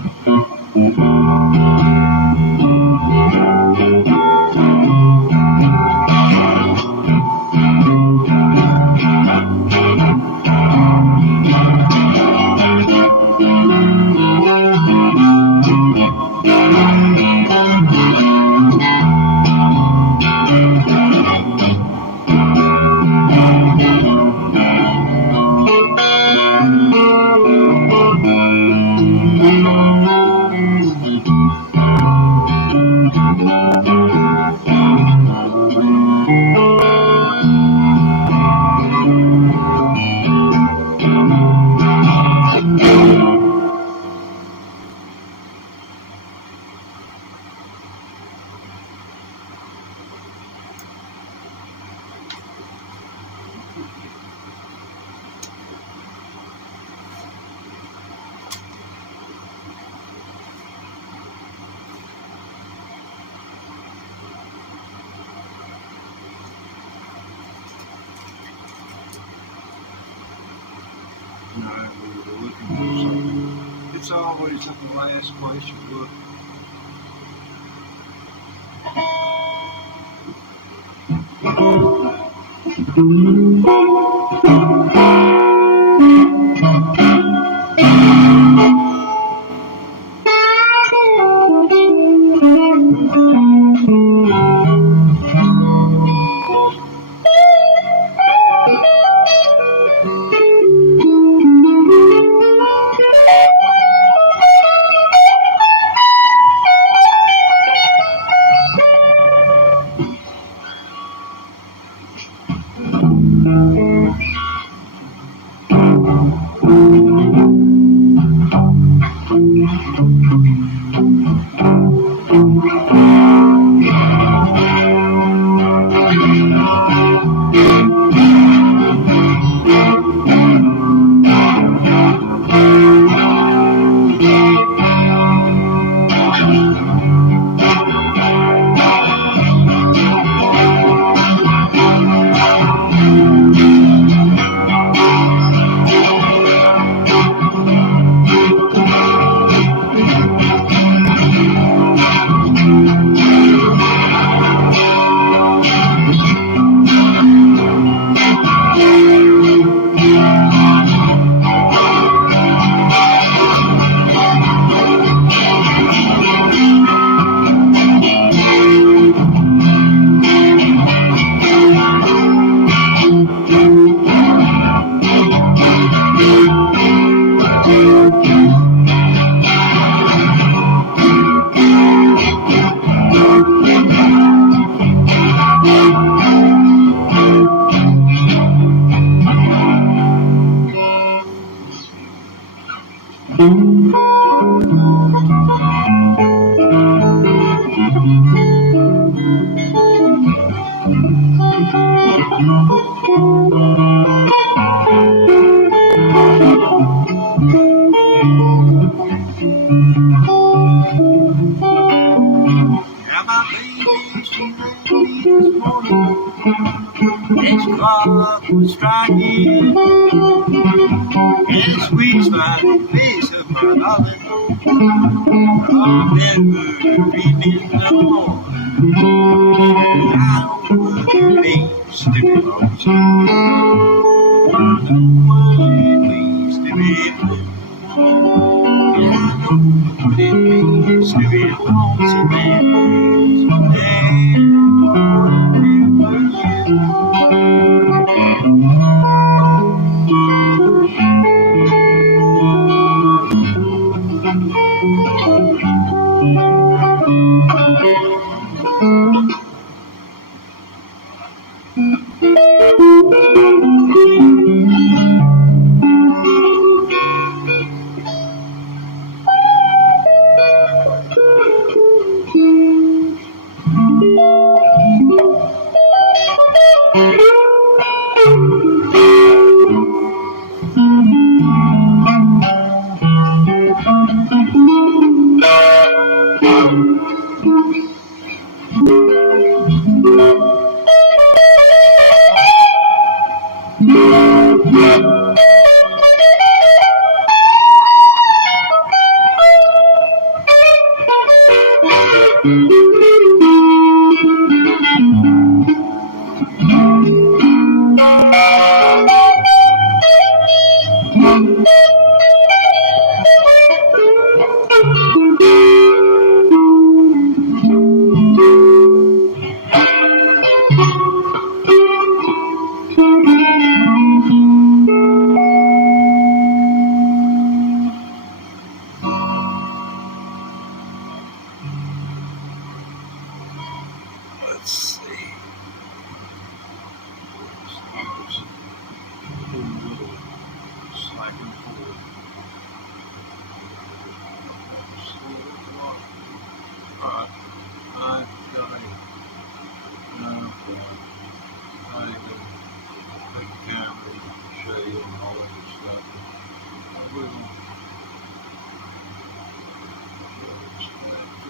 No, we were looking for something. It's always at the last place you look. Now my baby, she left me this morning. As clock was striking, and sweet smiling face of my darling, I'll never read no more. I don't know what it means to be lonesome. I know what it means to be blue. Yeah, I know what it means to be lonesome, man. Yeah, what it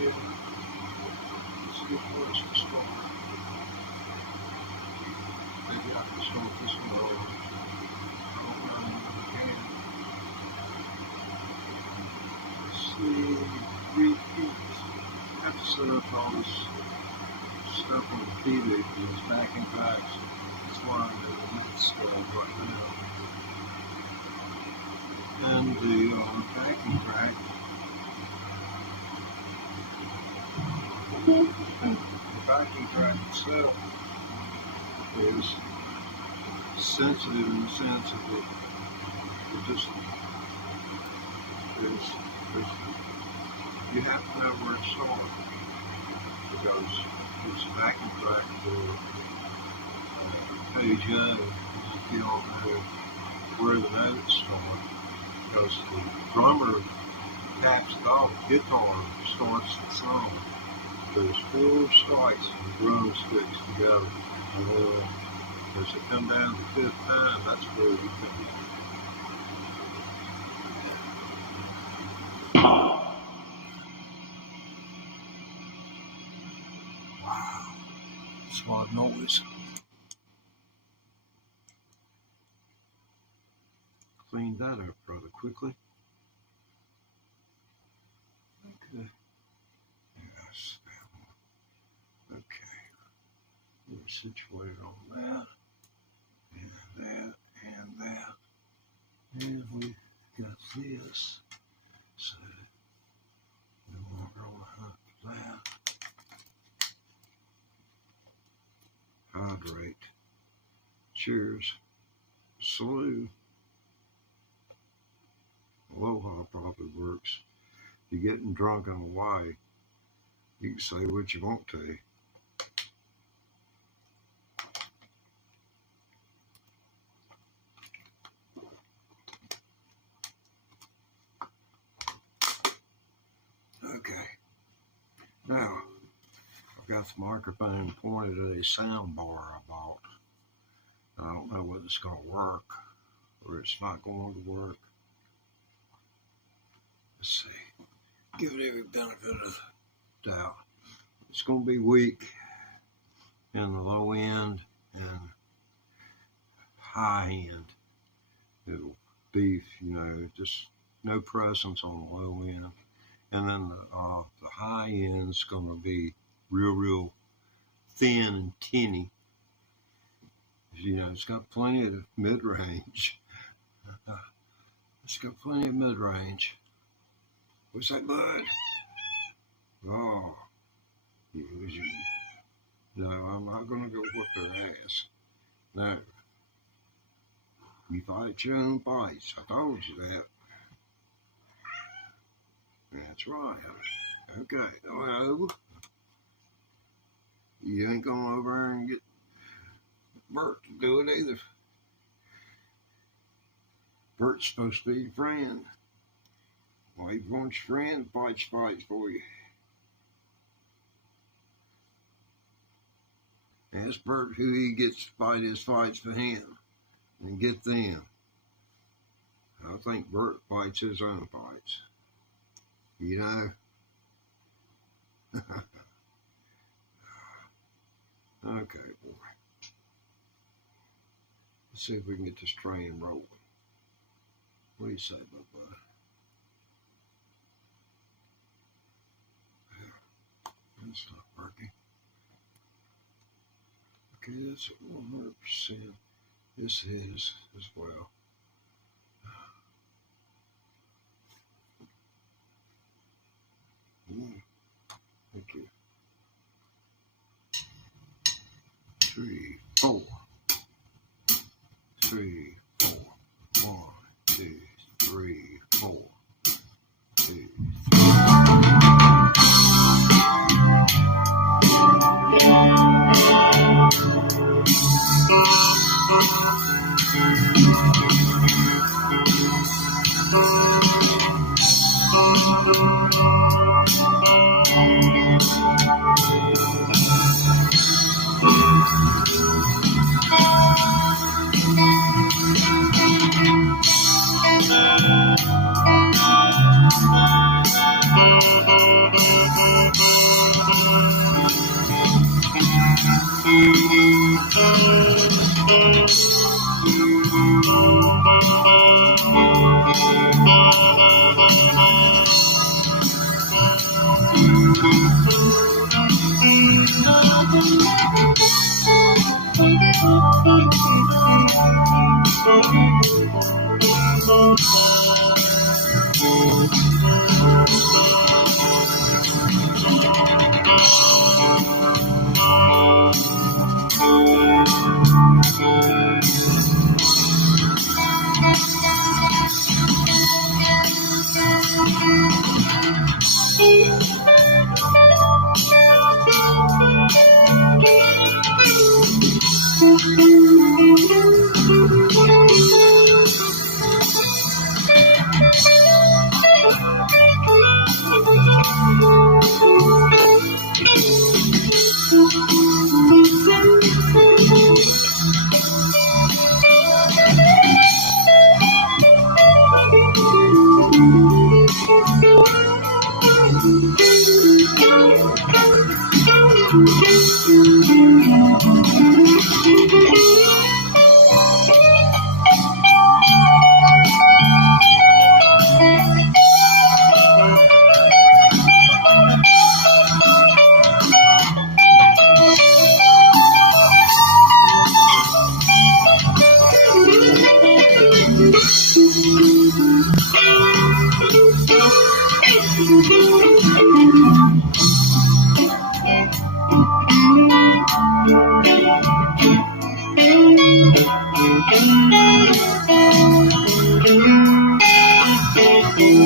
Yeah. Let's see what's the store. Maybe I can start this one over. Let's see, repeat. I have to set up all this stuff on the tea leaf and these backing tracks. That's why I'm doing that stuff right now. And the backing track. The backing track itself is sensitive in the sense of it just is you have to know where to start because it's a backing track for page A if you don't know where the notes start because the drummer taps it off, guitar starts the song. There's 4 strikes and the drum sticks together. And then as they come down the 5th time, that's where you come in. Wow, that's a lot of noise. Cleaned that up rather quickly. Okay. Yes. Okay. We're situated on that, and that, and that. And we've got this. So, no longer on that. Hydrate. Cheers. Salute. Aloha probably works. If you're getting drunk in Hawaii, you can say what you want to. Okay. Now, I've got the microphone pointed at a sound bar I bought. I don't know whether it's going to work or it's not going to work. Let's see. Give it every benefit of the doubt. It's going to be weak in the low end and high end. It'll be, just no presence on the low end. And then the high end's going to be real thin and tinny. It's got plenty of mid-range. It's got plenty of mid-range. What's that, bud? Oh. No, I'm not going to go whip their ass. No. You fight your own fights. I told you that. That's right. Okay. Well, you ain't going over there and get Bert to do it either. Bert's supposed to be your friend. Well, you want your friend, fights for you. Ask Bert who he gets to fight his fights for him and get them. I think Bert fights his own fights. Okay, boy. Let's see if we can get this train rolling. What do you say, bud? That's not working. Okay, that's 100%. This is as well. Thank you. 3, 4. 3, 4. 1, 2, 3, 4. 2, 3.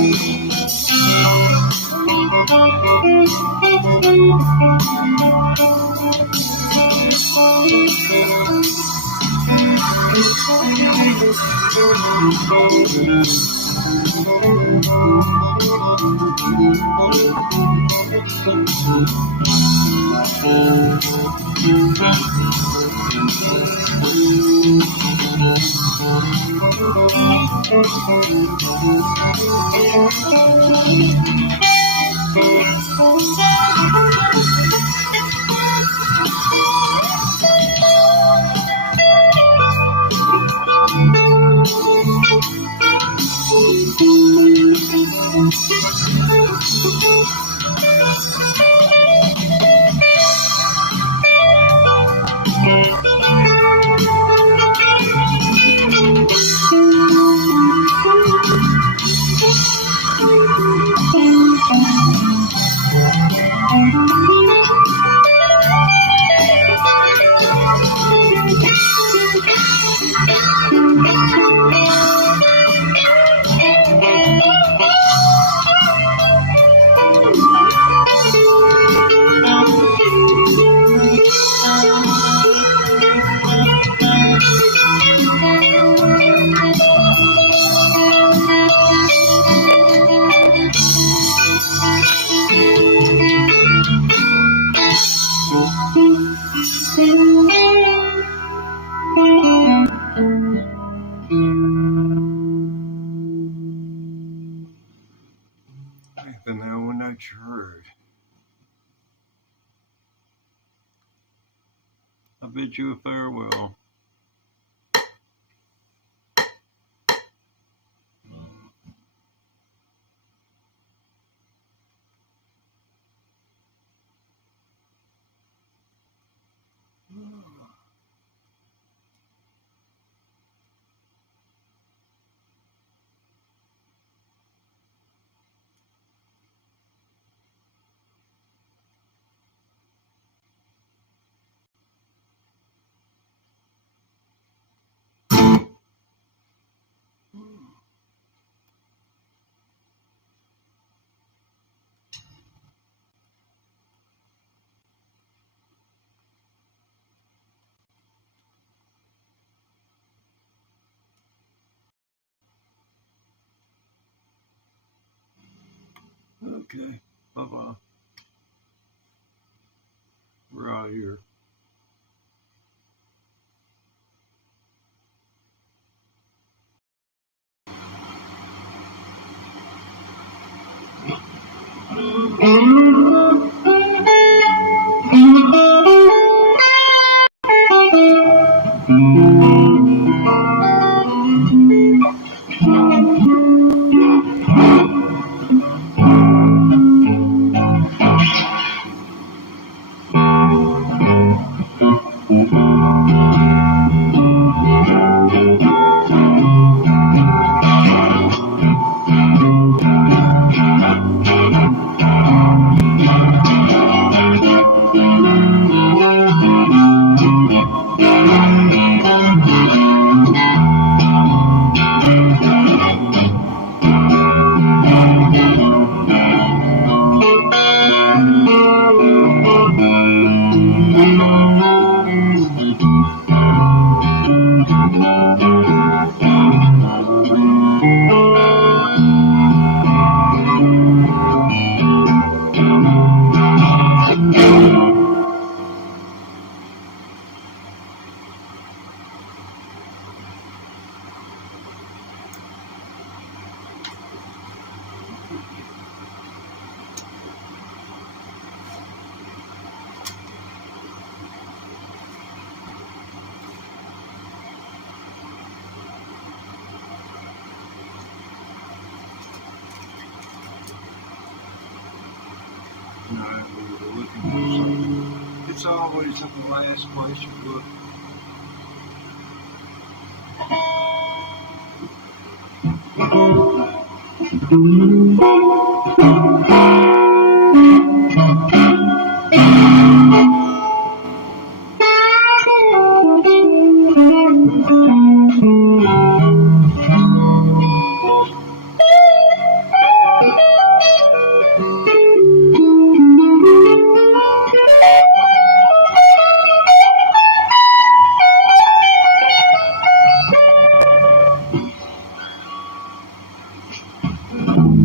The now one that you heard. I bid you a farewell. Okay, bye-bye. We're out of here. No, we were looking for something. It's always in the last place you look.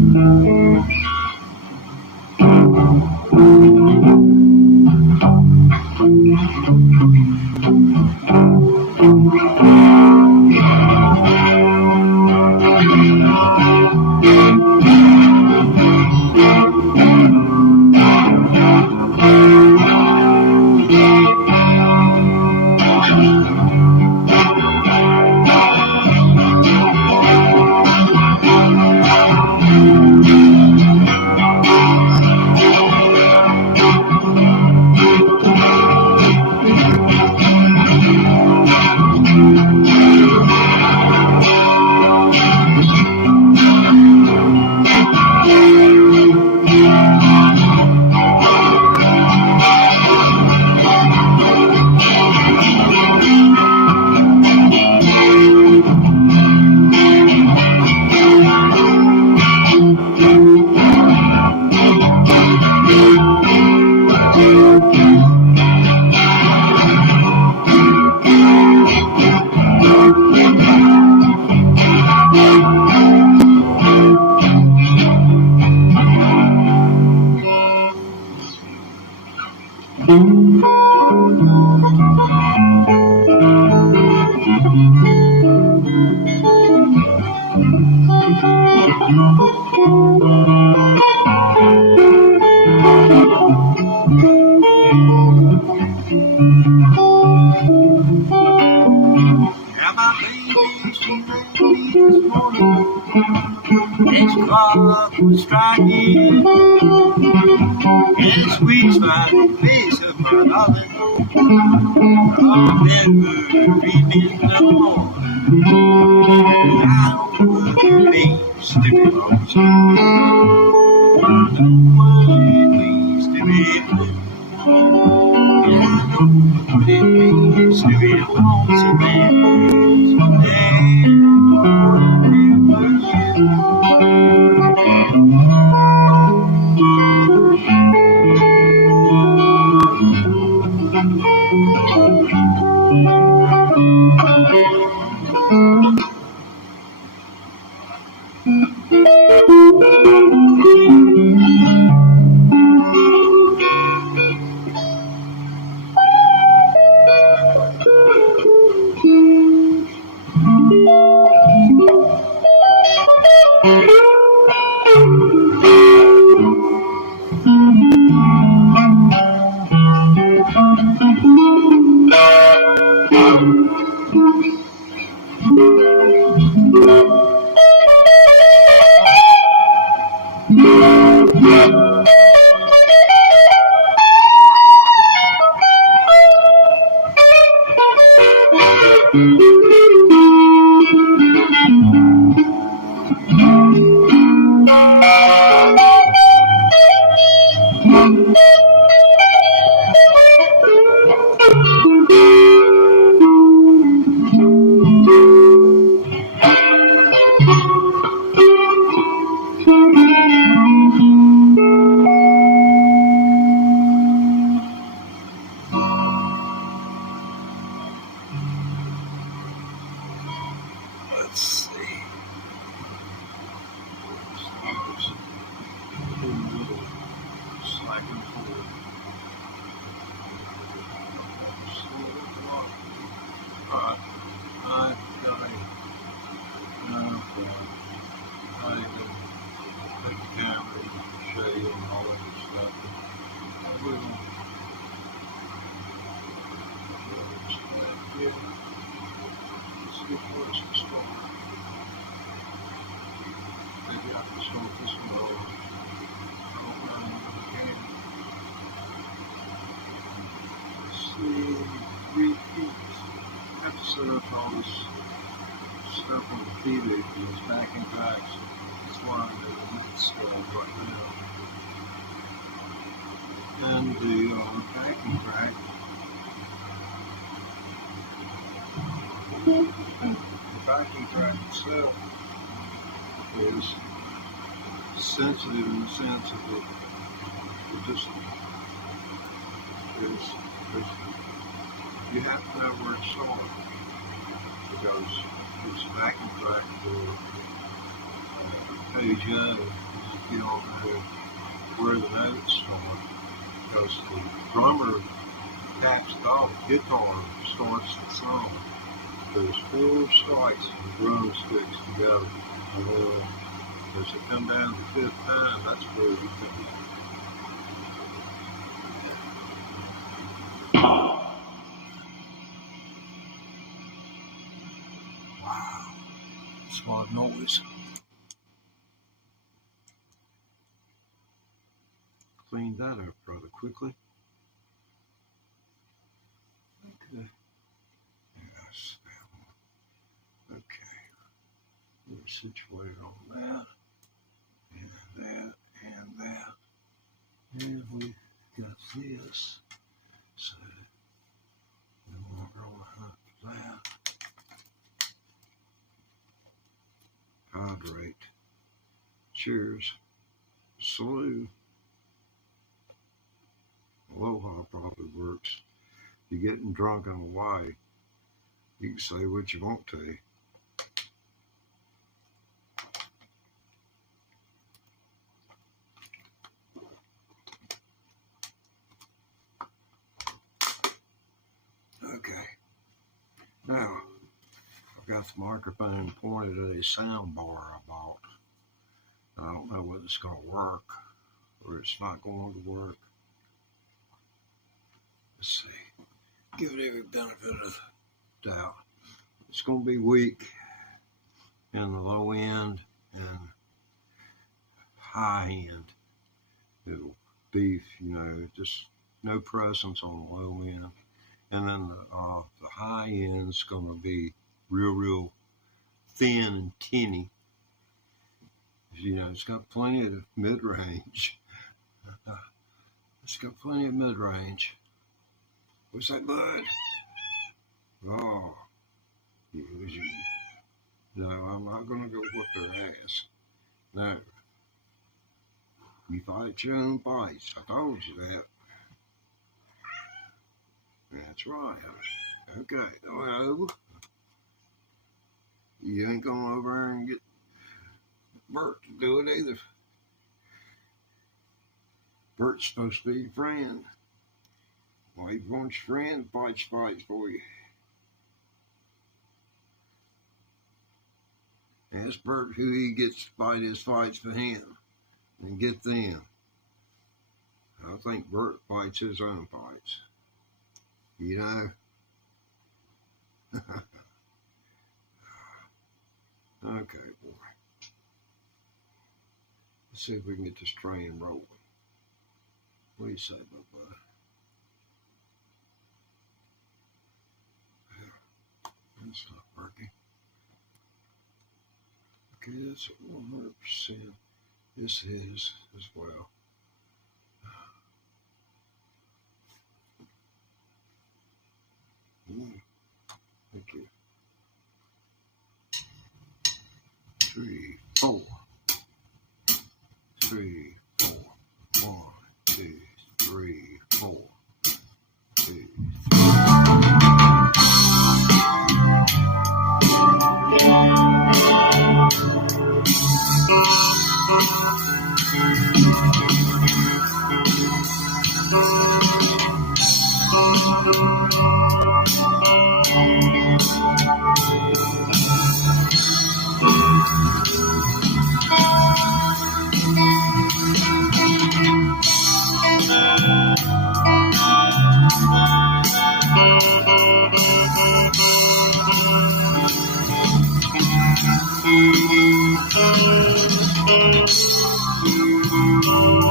Now my baby, she left me this morning. This clock was striking. Yes, we find the place of my darling. I'll never read in the morning. I don't want to be stupid lonesome. I don't want to be stupid blue. Yeah, I know what it means to be lonesome man. Someday, let's see. Slacking forward. Alright. I can take the camera and show you and all that stuff. I really want to see where it's stored. Maybe I can start this one over. See, repeat. I have to set up all this stuff on the TV for those backing tracks. That's why I'm doing that stuff right now. And the backing track. The backing track itself is sensitive in the sense of it just is you have to know where it's stored because it's backing track for page A is you don't know where the notes start, because the drummer taps the guitar starts the song. There's 4 strikes and drumsticks together. And then as it come down the 5th time, that's where you come. Wow, that's a lot of noise. Cleaned that up rather quickly. Okay. Yes. Okay. We're situated on that, and that, and that. And we got this. So we won't go on the hunt for that. Hydrate. Cheers. Salute. Aloha probably works. You're getting drunk in Hawaii. You can say what you want to. Okay. Now, I've got the microphone pointed at a sound bar I bought. I don't know whether it's going to work or it's not going to work. Let's see. Give it every benefit of the doubt. It's going to be weak in the low end and high end. It'll be, just no presence on the low end. And then the high end's going to be real thin and tinny. It's got plenty of mid-range. It's got plenty of mid-range. What's that, bud? Oh. No, I'm not going to go whip their ass. No. You fight your own fights. I told you that. That's right. Okay. Well, you ain't going over there and get Bert to do it either. Bert's supposed to be your friend. Well, you want your friend, fights for you. Ask Bert who he gets to fight his fights for him and get them. I think Bert fights his own fights. Okay, boy. Let's see if we can get this train rolling. What do you say, bud? That's not working. Okay, that's 100%. This is as well. Thank you. 3, 4. 3, 4. 1, 2, 3, 4. 2, 3.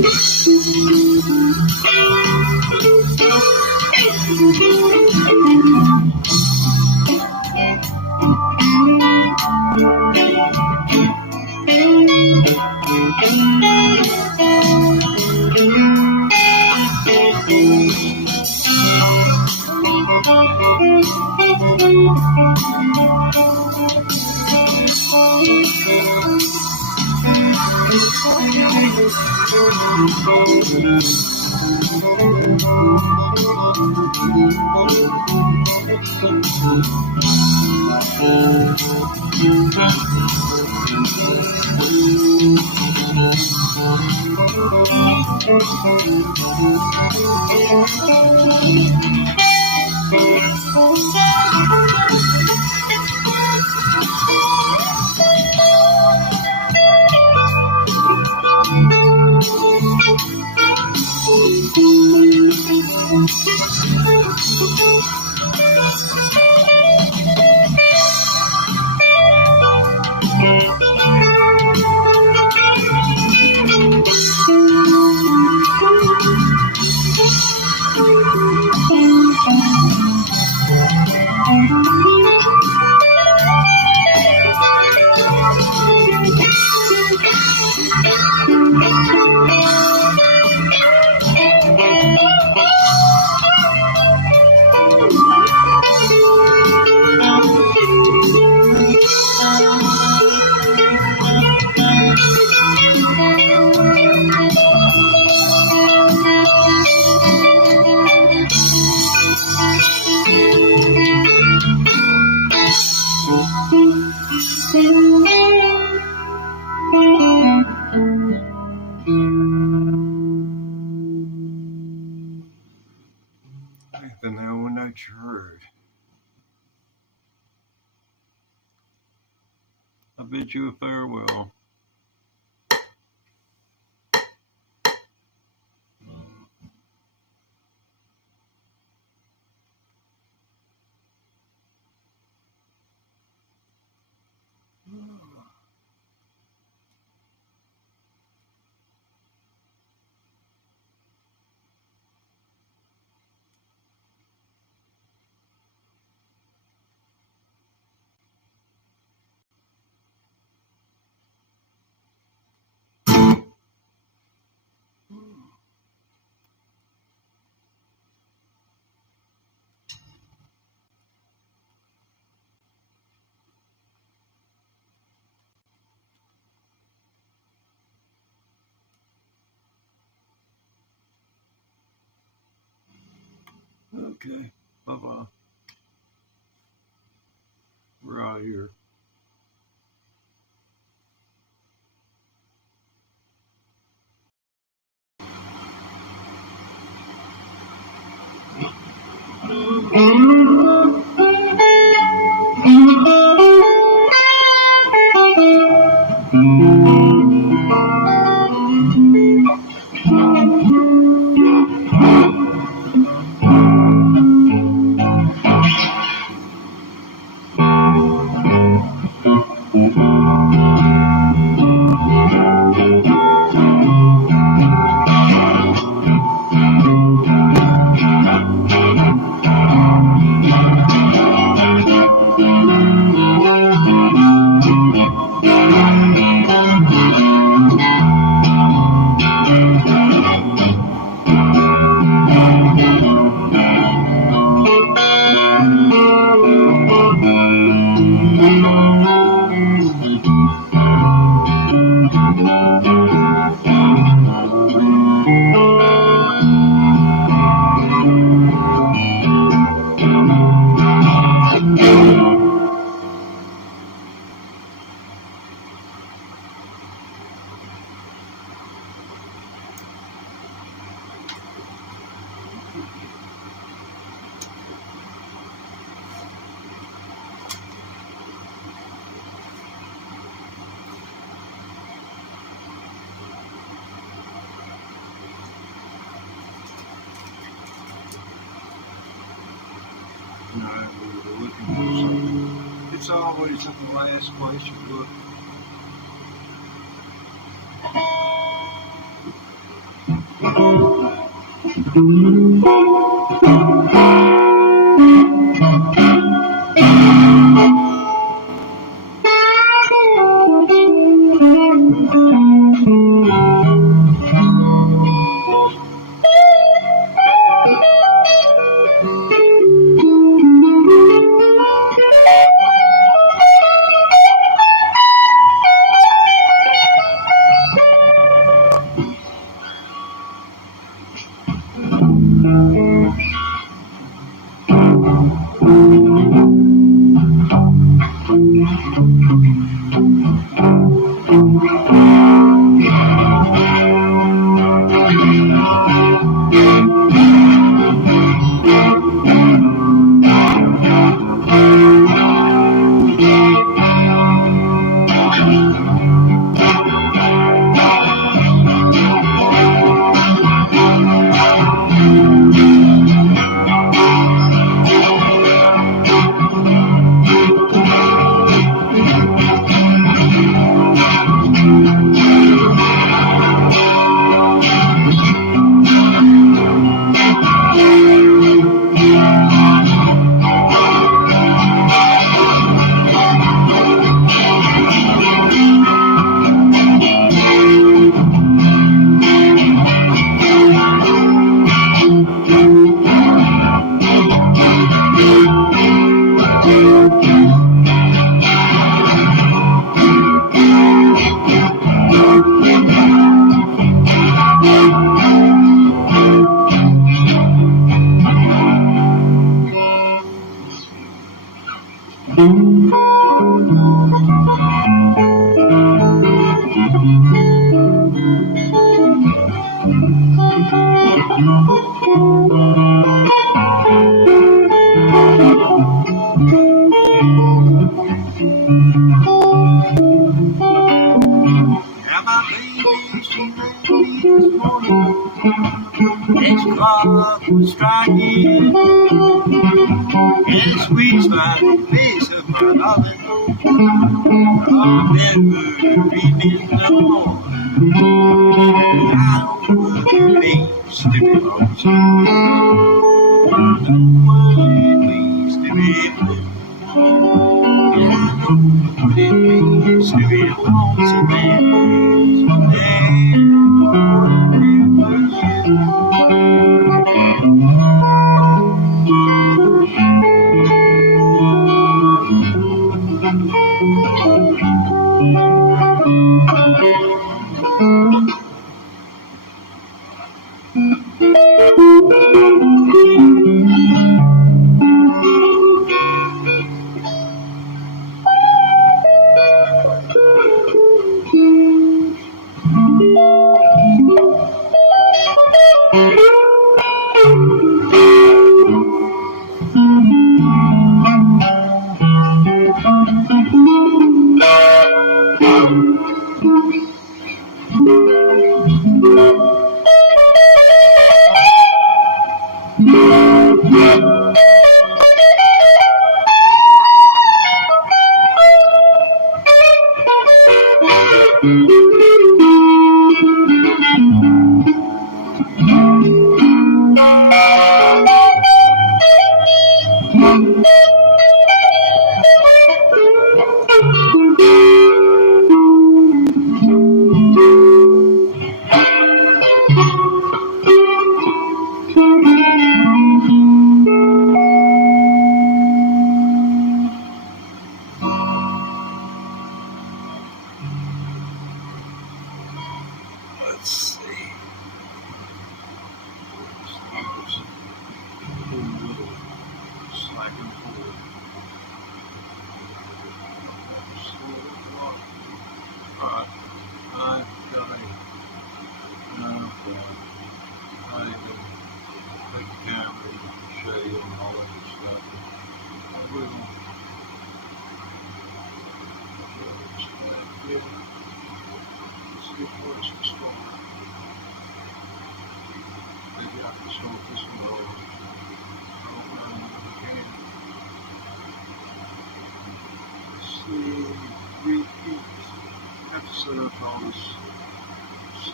The now one that you heard. I bid you a farewell. Okay, bye-bye. We're out of here. No, we were looking for something. It's always at the last place you look. Now my baby, she made me this morning. This clock was striking. And the sweet smiling face of my darling. I'll never be no more. I don't know what it means to be lonesome. I don't know what it means to be blue. And I know what it means to be lonesome, man. Let's see. Slack and forward. Right. I can take the camera and show you and all that good stuff. I will. Let's see where it's the story. Maybe I can start this one over. I don't know if I can. Let's see, repeat. I have to set up all this stuff.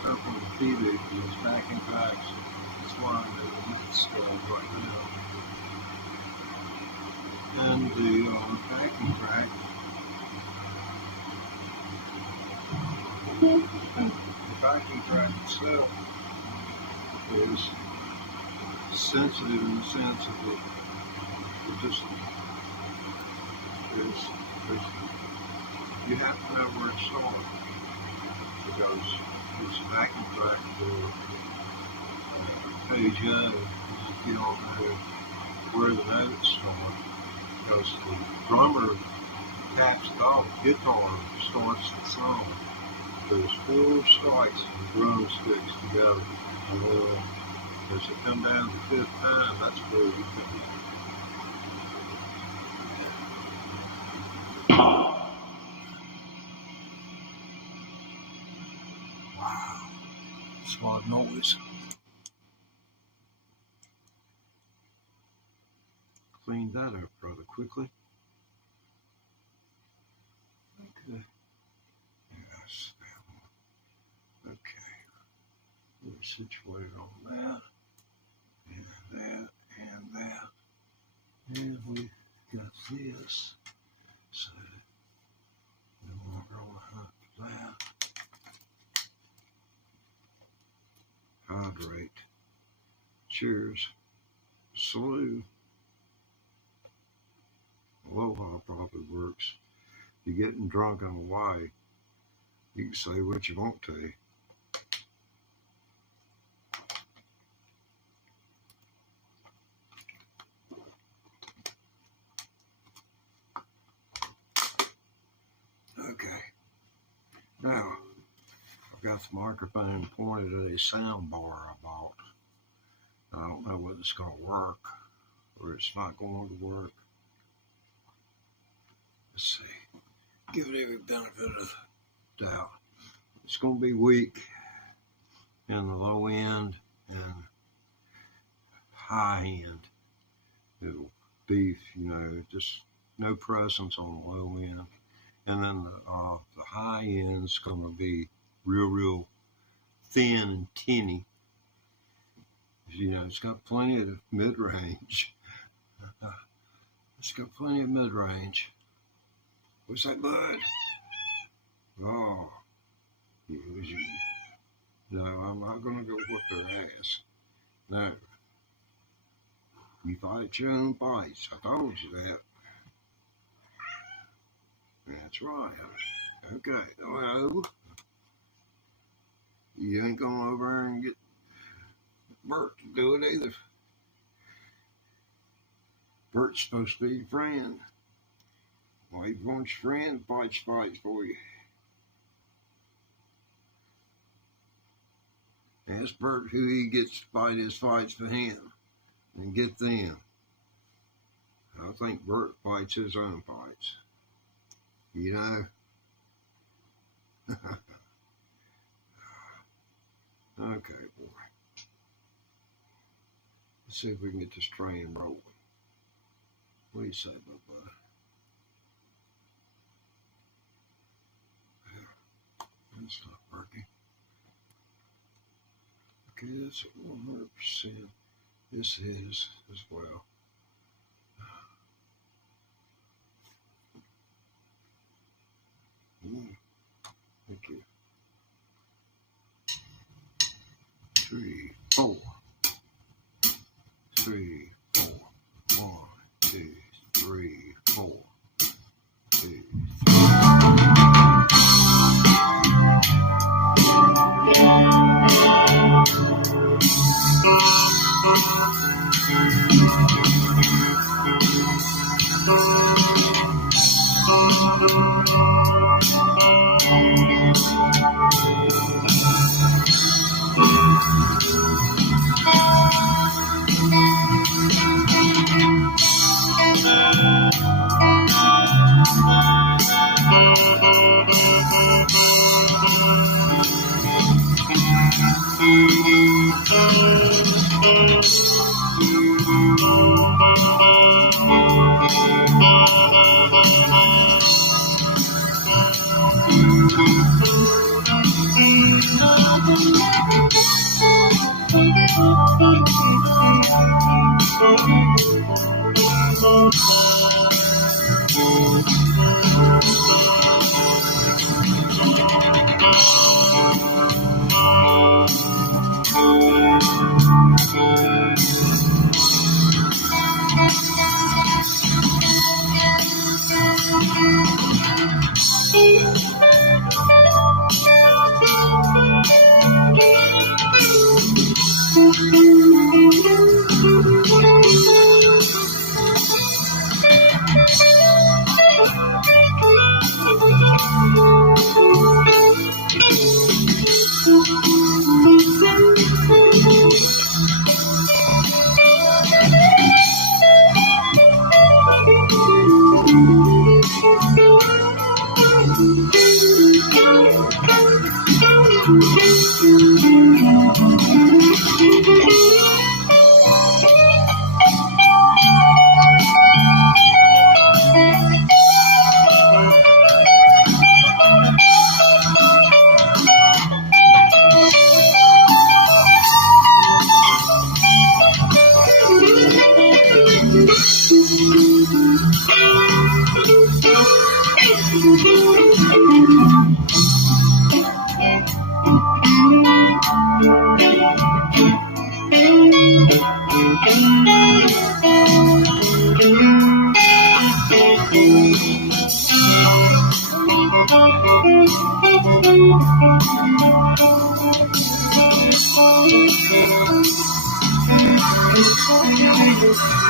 careful on the TV because those backing tracks slide into the skull right now. And the backing track, itself is sensitive in the sense of it just is you have to know where to start because this backing track will tell you if you don't know where the notes start because the drummer taps the guitar starts the song. There's 4 strikes and drumsticks together. And as you come down the 5th time, that's where you come. Wow, that's a lot of noise. Cleaned that up rather quickly. Okay. Yes. Okay. We're situated on that, and that, and that. And we got this. So, no longer on that. Hydrate. Cheers. Salute. Aloha probably works. If you're getting drunk in Hawaii, you can say what you want to. Okay. Now, I've got the microphone pointed at a sound bar I bought. I don't know whether it's going to work or it's not going to work. Let's see. Give it every benefit of the doubt. It's going to be weak in the low end and high end. It'll be, just no presence on the low end. And then the high end's going to be real thin and tinny. It's got plenty of mid-range. It's got plenty of mid-range. What's that, bud? Oh. No, I'm not going to go whip their ass. No. You fight your own fights. I told you that. That's right. Okay. Well, you ain't going over and get Bert to do it either. Bert's supposed to be your friend. Well, he wants your friend fights for you. Ask Bert who he gets to fight his fights for him and get them. I think Bert fights his own fights. Okay, boy. Let's see if we can get this train rolling. What do you say, bud? It's not working. Okay, that's 100%. This is as well. Thank you. 3, 4. 3, 4. 1, 2, 3, 4. 2, 3.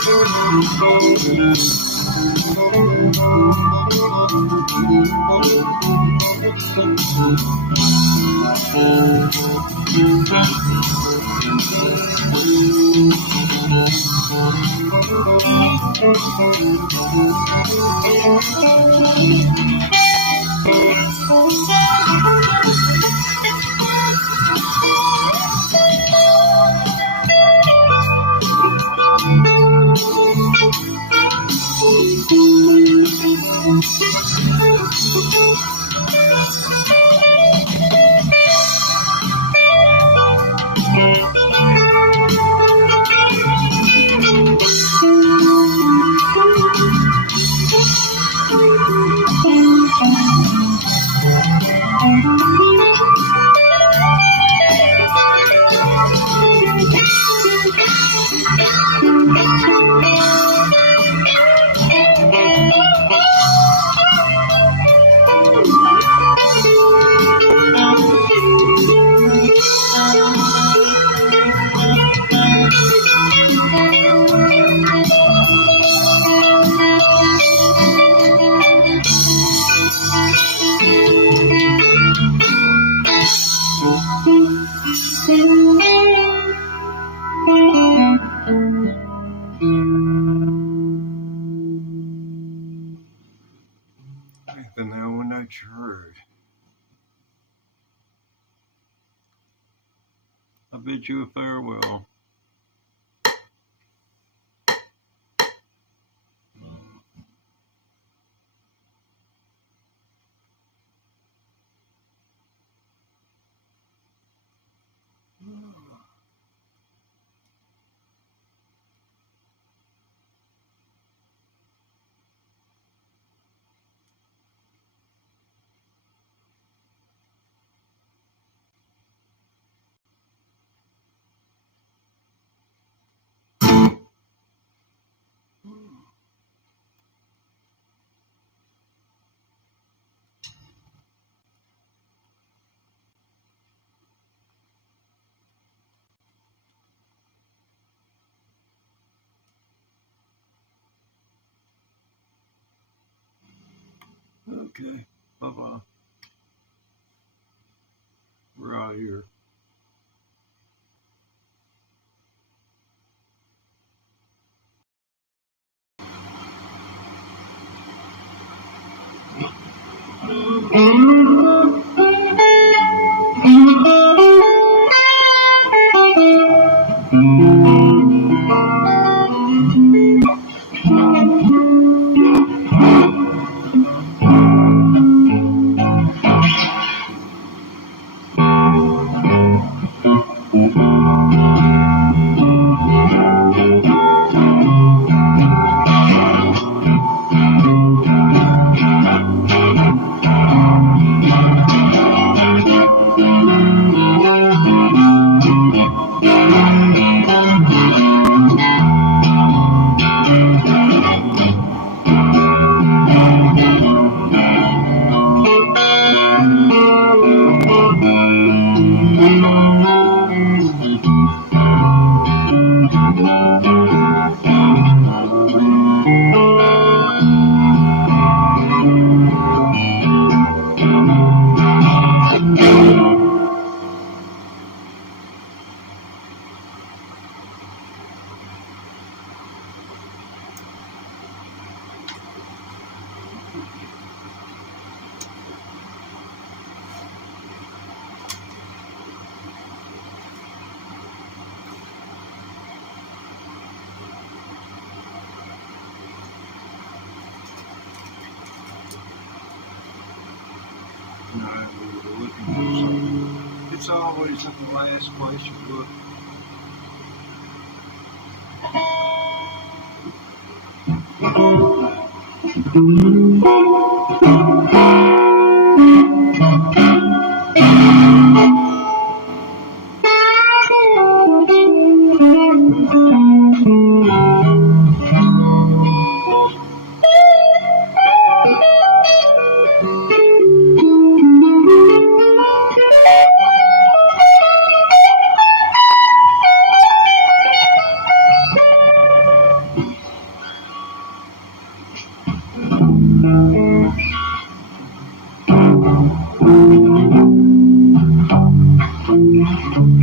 The now one that you heard. I bid you a farewell. Okay, bye-bye. We're out of here. No, we were looking for something. It's always at the last place you look.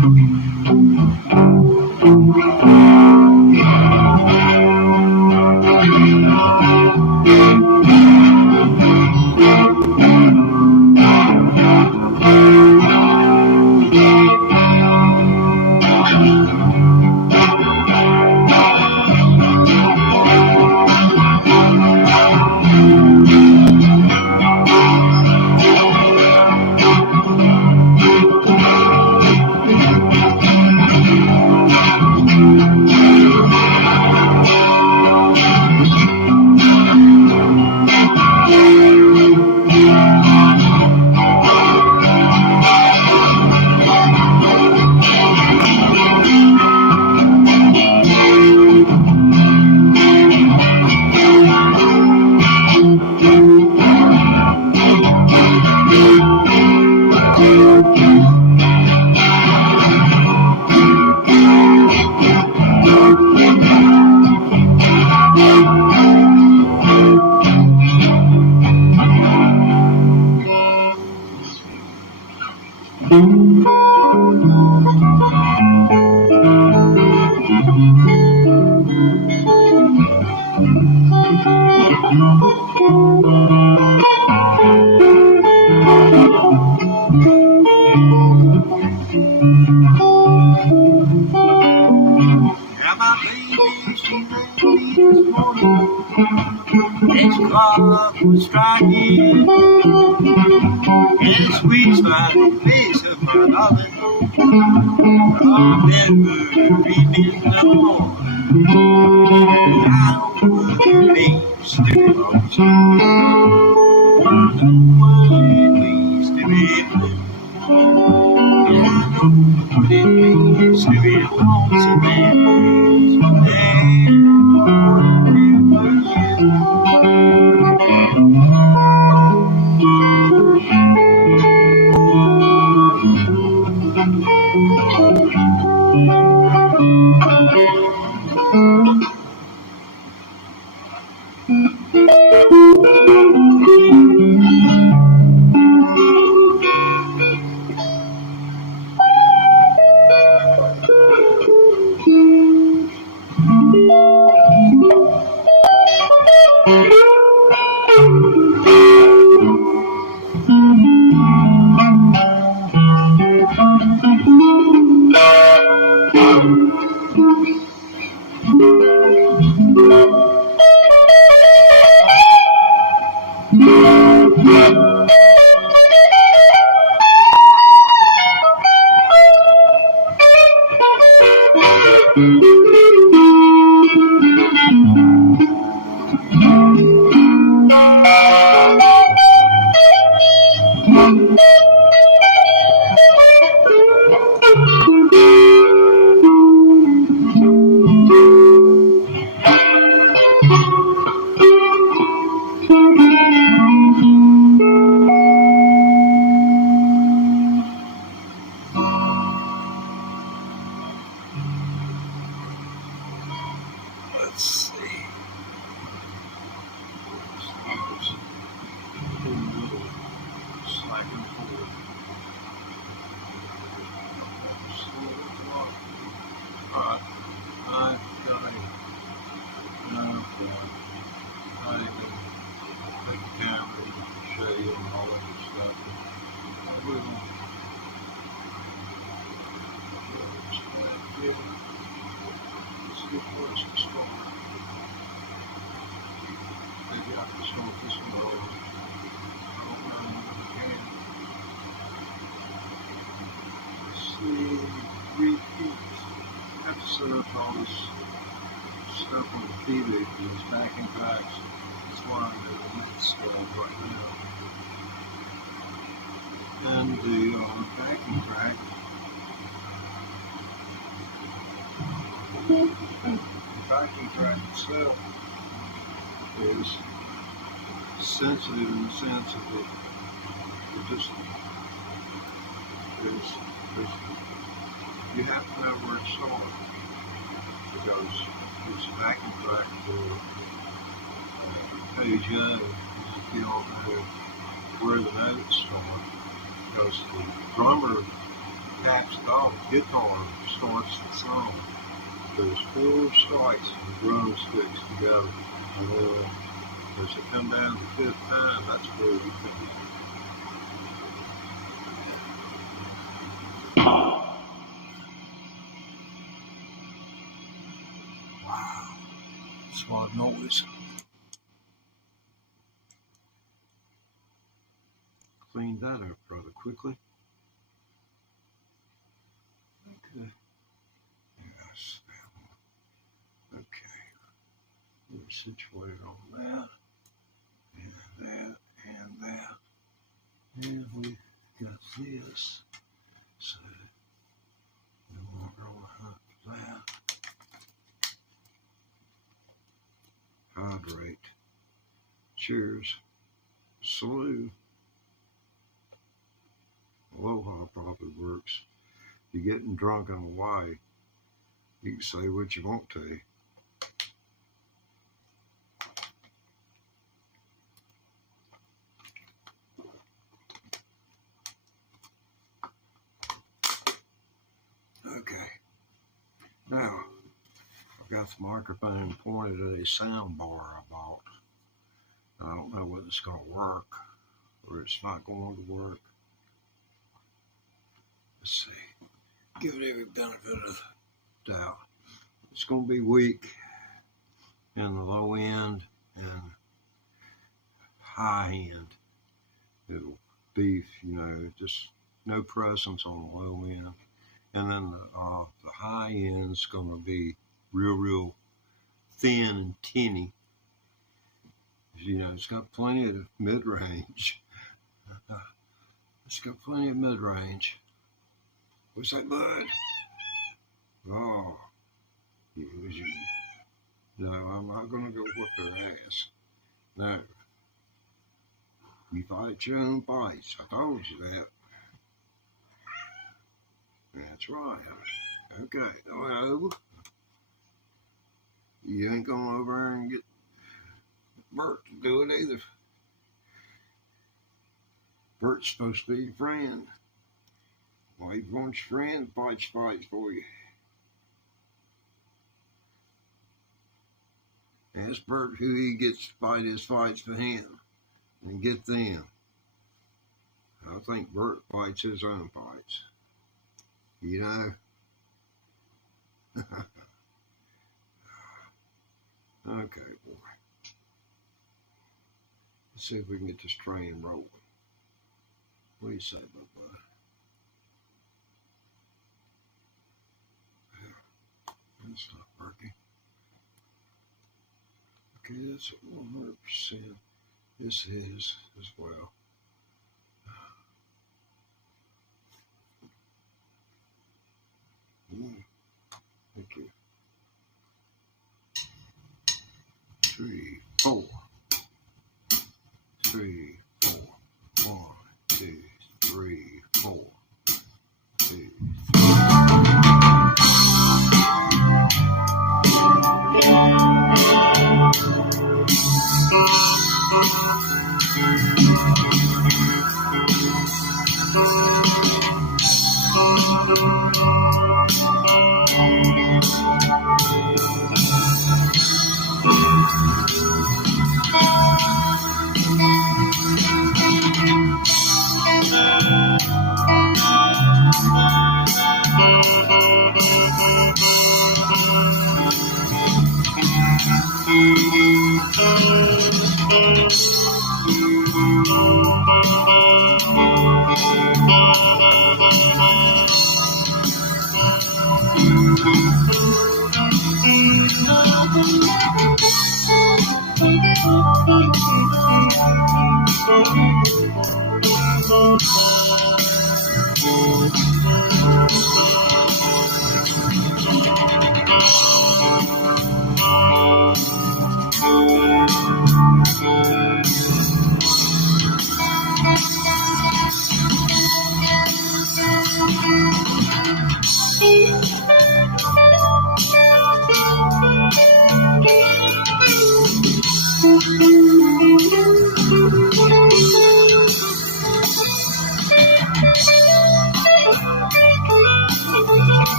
Now my baby, she made me this morning. This clock was striking. And sweet smiling face of my darling. Oh, never reading no more. I don't want to be stupid lonesome. I don't want to be stupid blue. Yeah, I know what it means to be lonesome and let's see. Slacking forward. Alright, I can take the camera and show you and all that good stuff. I will. Let's get where it's the store. Maybe I can start this one over. I don't know if I can. Let's see, repeat. I have to set up all this stuff on the TV for these backing tracks. That's why I'm doing this stuff right now. And the backing track, the backing track itself is sensitive in the sense of it just there's you have to know where to start because it's a backing track for page A. You don't know where the notes start because the drummer taps golf guitar starts the song. There's 4 strikes and the drum sticks together. And then as it come down the 5th time, that's where you can. Wow, that's a lot of noise. Cleaned that up rather quickly. Okay. Yes. Okay. We're situated on that, and that, and that. And we got this. So no longer on the hunt for that. Hydrate. Cheers. Salute. Aloha probably works. If you're getting drunk in Hawaii, you can say what you want to. Okay. Now, I've got the microphone pointed at a sound bar I bought. I don't know whether it's going to work or it's not going to work. Let's see. Give it every benefit of the doubt. It's going to be weak in the low end and high end. It'll be, just no presence on the low end. And then the high end's going to be real thin and tinny. It's got plenty of mid-range. It's got plenty of mid-range. What's that, bud? Oh, no, I'm not going to go whip their ass. No. You fight your own fights. I told you that. That's right. Okay. Well, you ain't going over there and get Bert to do it either. Bert's supposed to be your friend. Well, he wants your friend, fights for you. Ask Bert who he gets to fight his fights for him and get them. I think Bert fights his own fights. Okay, boy. Let's see if we can get this train rolling. What do you say, bud? That's not working. Okay, that's 100%. This is as well. Thank you. 3, 4. 3, 4. 1, 2, 3, 4. 2, 3.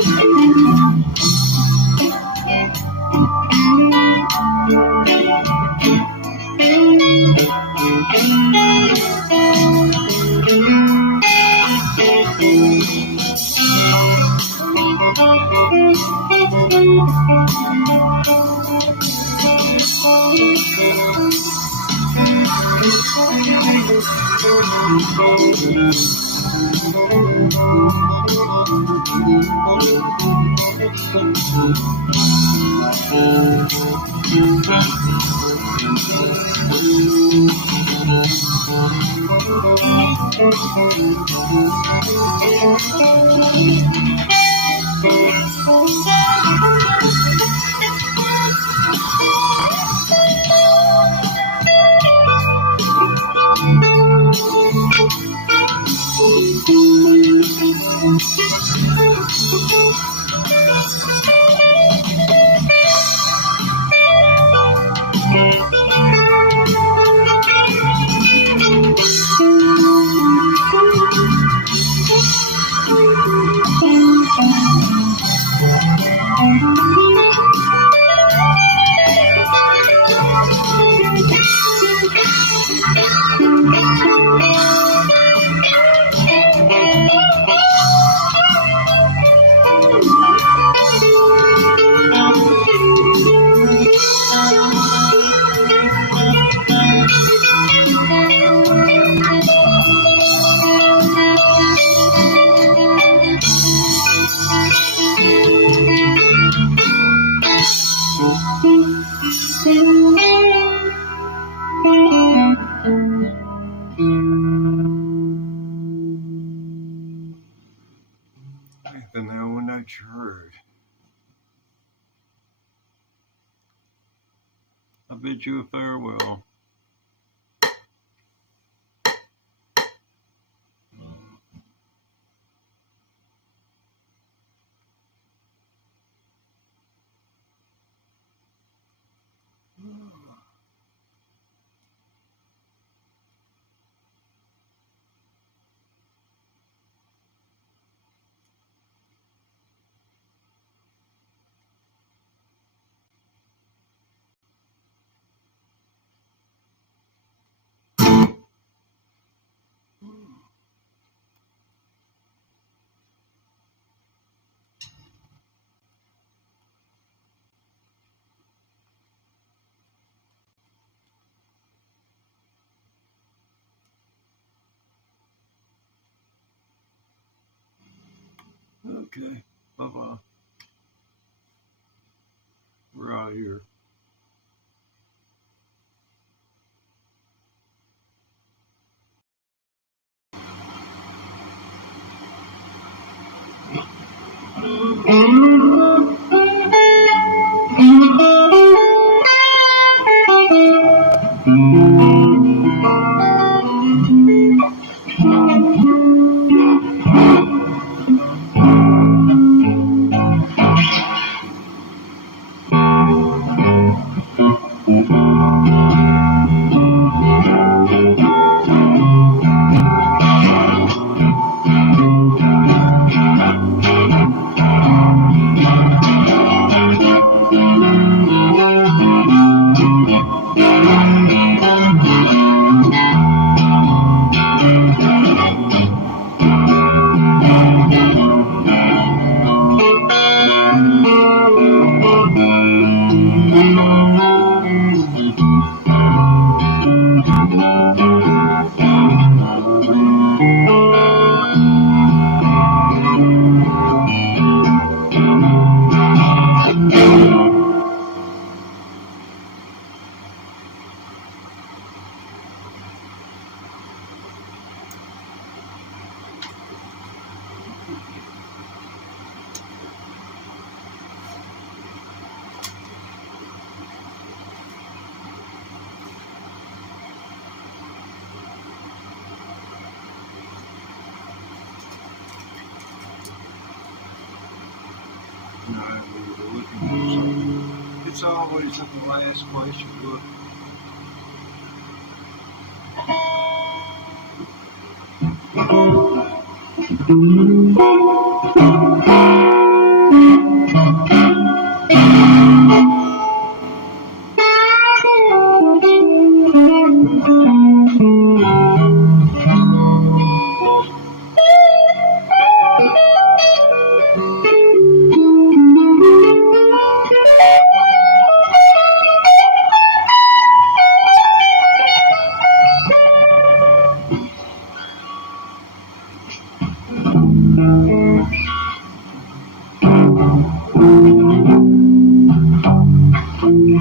The now one that you heard. I bid you a farewell. Okay, bye-bye. We're out of here. No, we were looking for something. It's always at the last place you look.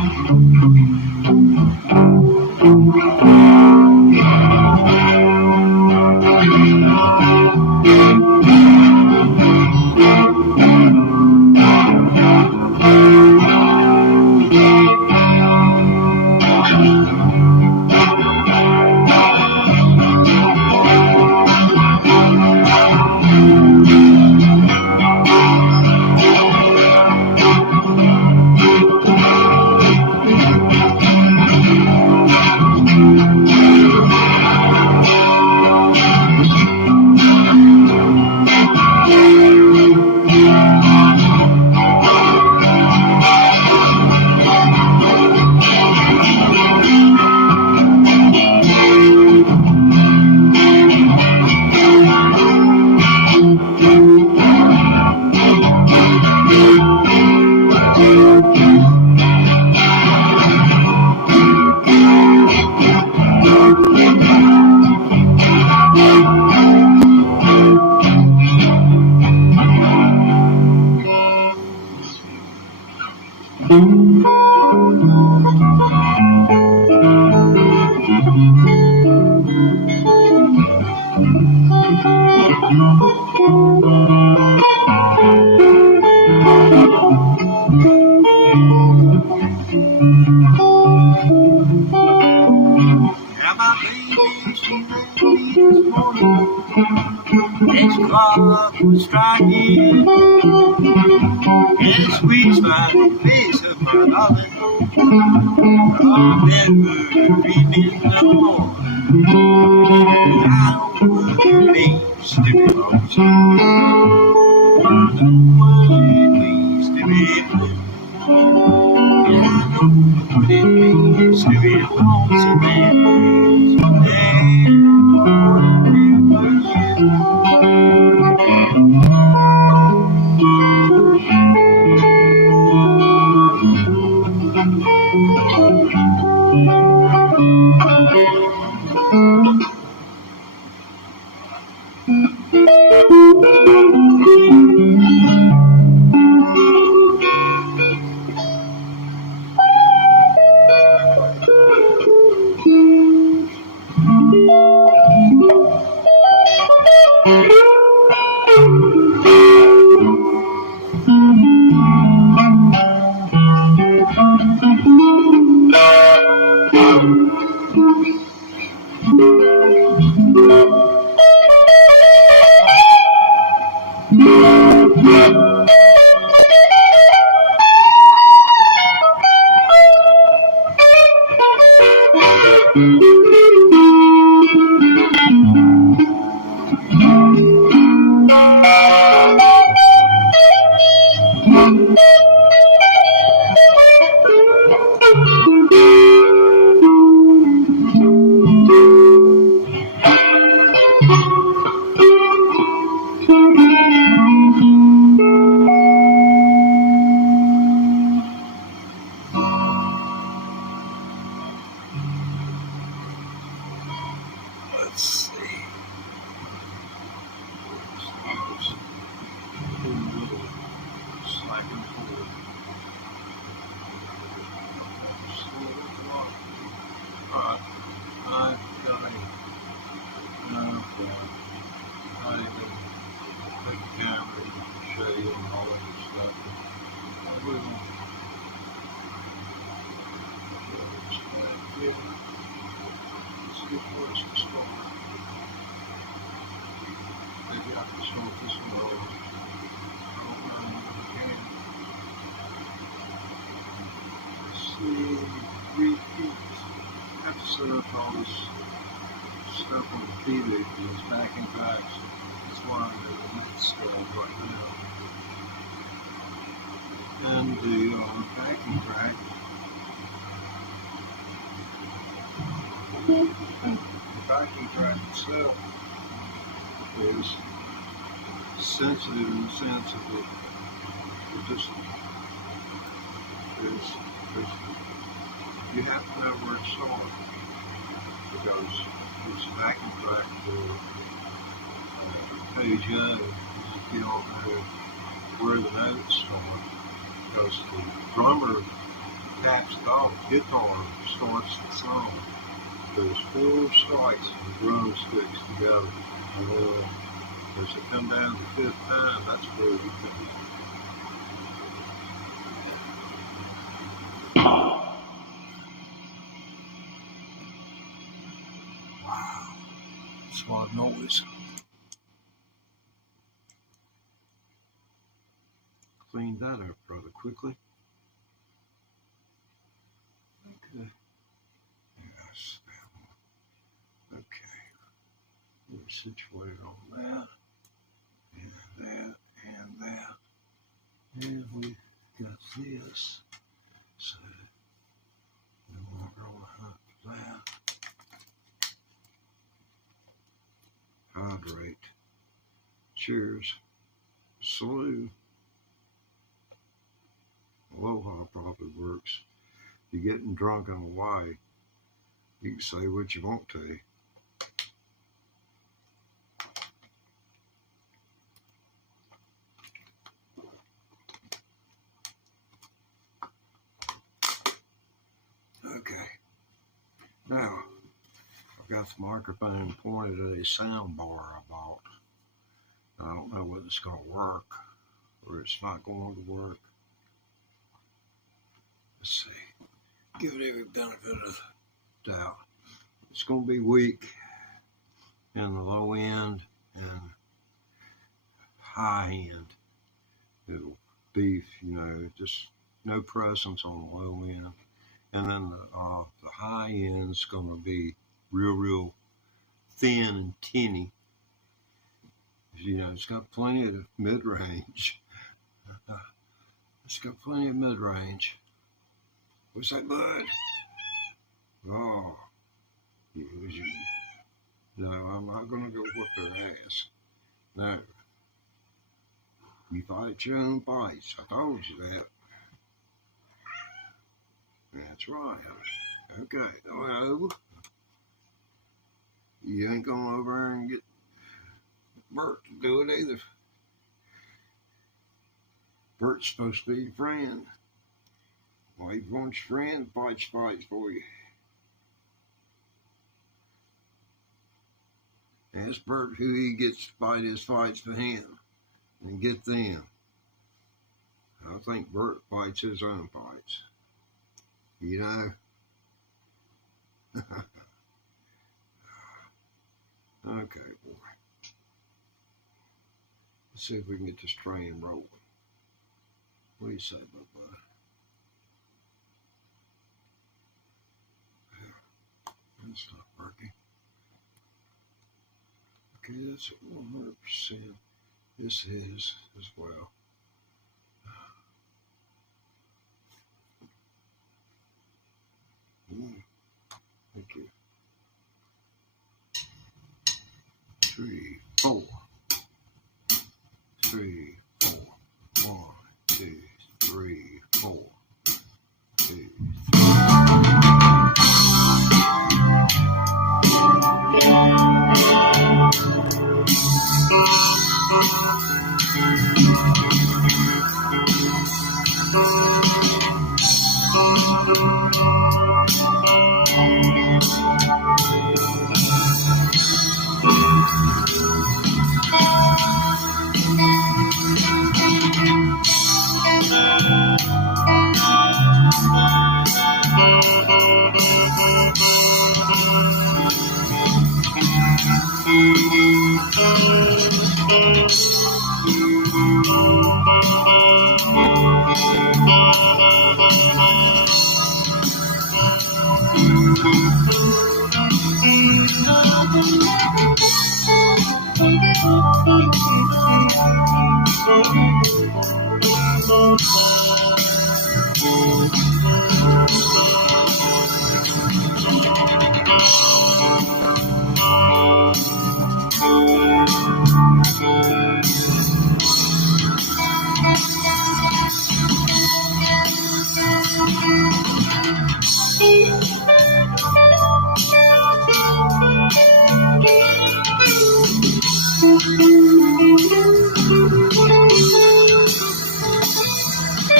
Now my baby, she left me this morning. This clock was striking. And sweet smiling face of my darling. I'll never be me no more. I don't want to be stupid lonesome. I don't want to be stupid blue. And I know what it means to be lonesome and let's see. Slacking forward. Alright. I can take the camera and show you and all that good stuff. I will. Let's get where it's to start. Maybe I can start this one over. I don't know if I can. Let's see. Repeat. I have to set up all this stuff on the TV, these backing tracks. That's why I'm doing that stuff right now. And the backing track, the backing track itself is sensitive in the sense of it just is you have to know where to start because it's a backing track for page A. You don't know where the notes start because the drummer taps golf guitar starts the song. Those 4 strikes and drumsticks together. And then as they come down the 5th time, that's where you come. Wow, that's a lot of noise. Cleaned that up rather quickly. Okay. Yes. Okay. We're situated on that, and that, and that. And we got this. So, no longer on the hunt for that. Hydrate. Cheers. Salute. Aloha probably works. If you're getting drunk in Hawaii, you can say what you want to. Okay. Now, I've got the microphone pointed at a sound bar I bought. I don't know whether it's going to work or it's not going to work. Let's see. Give it every benefit of the doubt. It's going to be weak in the low end and high end. It'll be, just no presence on the low end. And then the high end's going to be real thin and tinny. It's got plenty of mid-range. It's got plenty of mid-range. What's that, bud? Oh. No, I'm not going to go whip their ass. No. You fight your own fights. I told you that. That's right. Okay. Well, you ain't going over there and get Bert to do it either. Bert's supposed to be your friend. Well, if you want your friend, fights for you. Ask Bert who he gets to fight his fights for him and get them. I think Bert fights his own fights. Okay, boy. Let's see if we can get this train rolling. What do you say, bud? That's not working. Okay, that's 100%. This is as well. Thank you. 3, 4. 3, 4. 1, 2, 3, 4. 2, 3.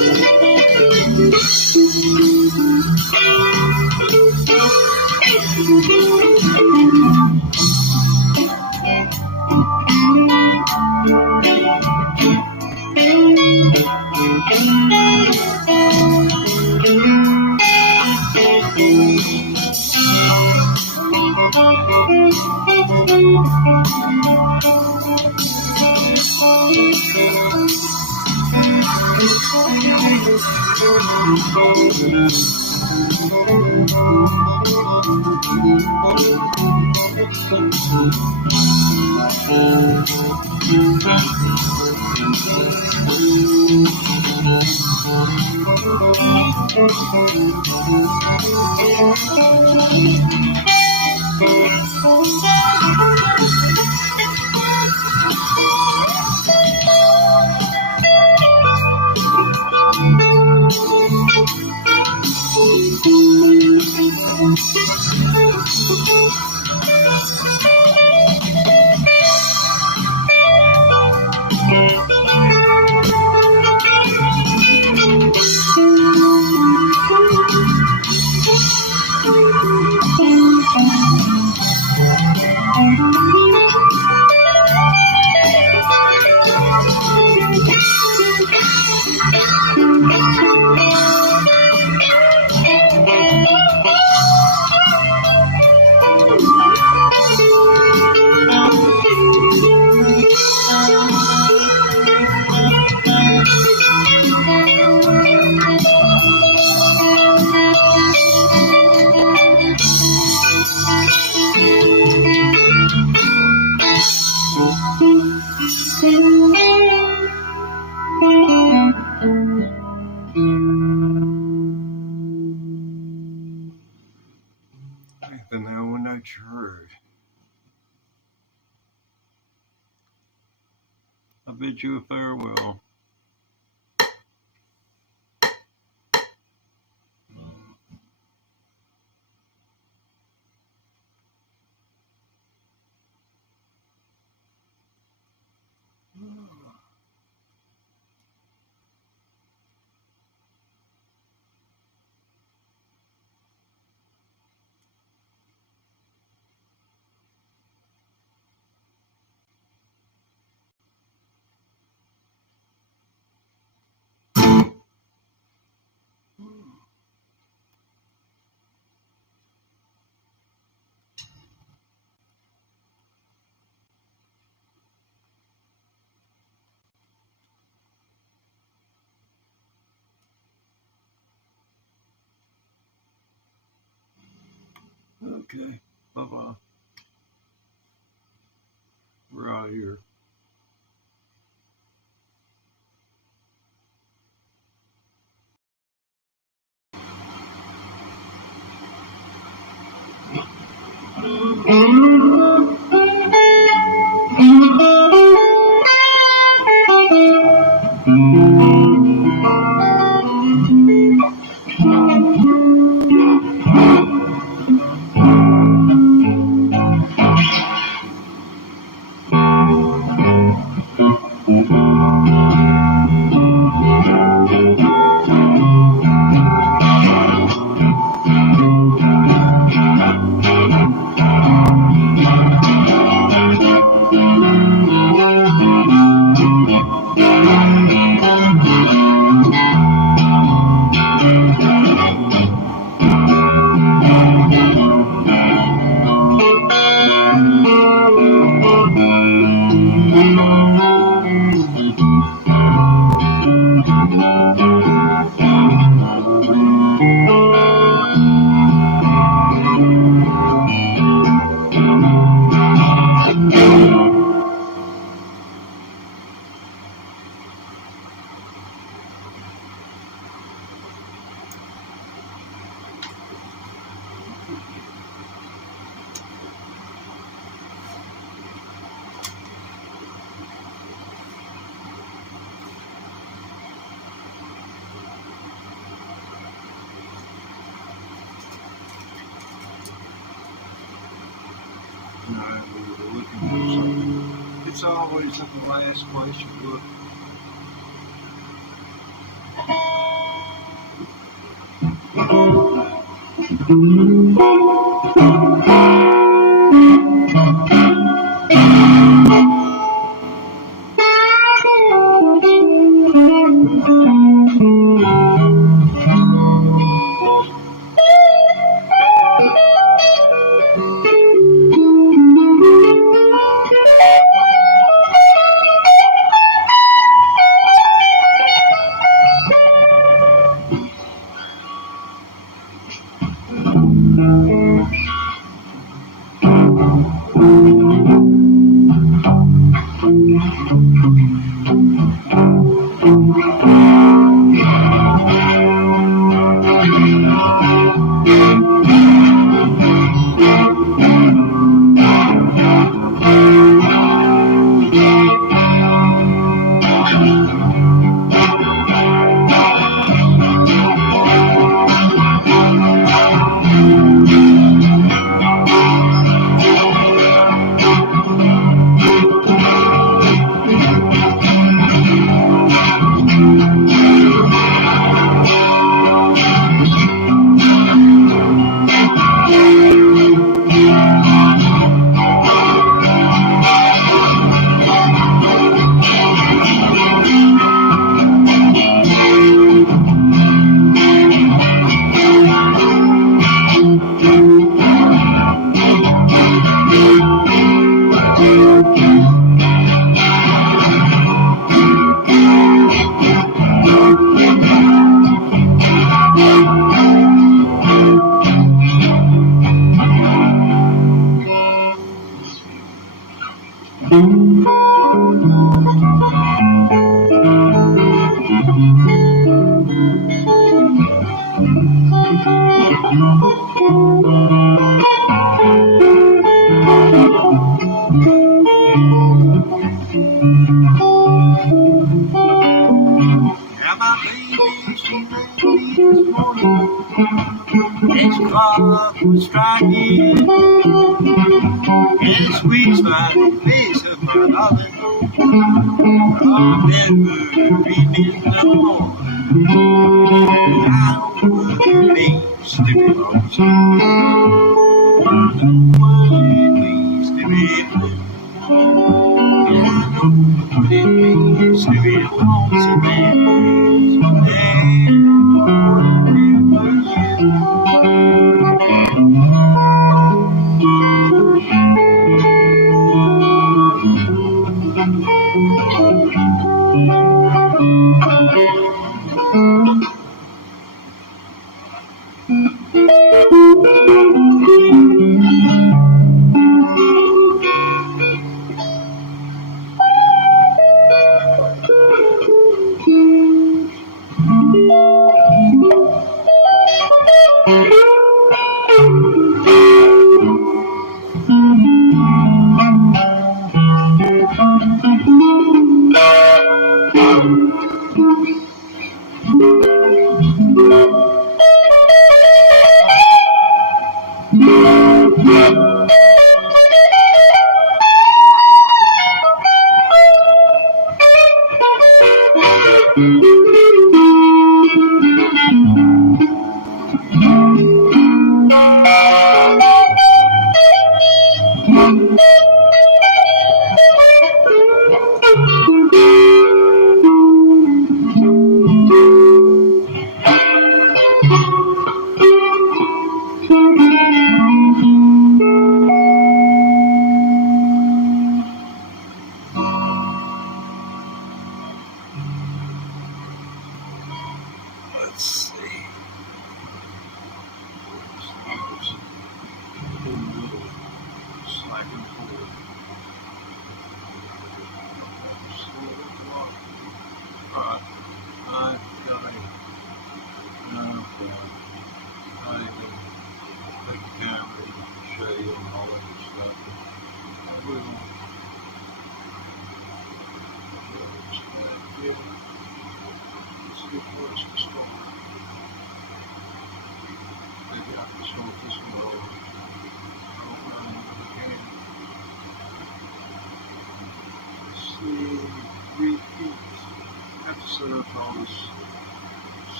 The now one note you heard. I bid you a farewell. Okay, bye-bye. We're out of here. No, we were looking for something. It's always at the last place you look. Now my baby, she made me this morning. This clock was striking, and the sweet smiling face of my darling. I'll never dreaming no more. I don't want to be stupid lonesome. I don't want to be stupid blue. And I know what it means to be lonesome and let's see. Slacking forward. Right. I've got a take the camera and show you all of this stuff. I will. Let's see where it's stored. Maybe I can start this one over. I don't know if I can. Let's see. Repeat. I have to set up all this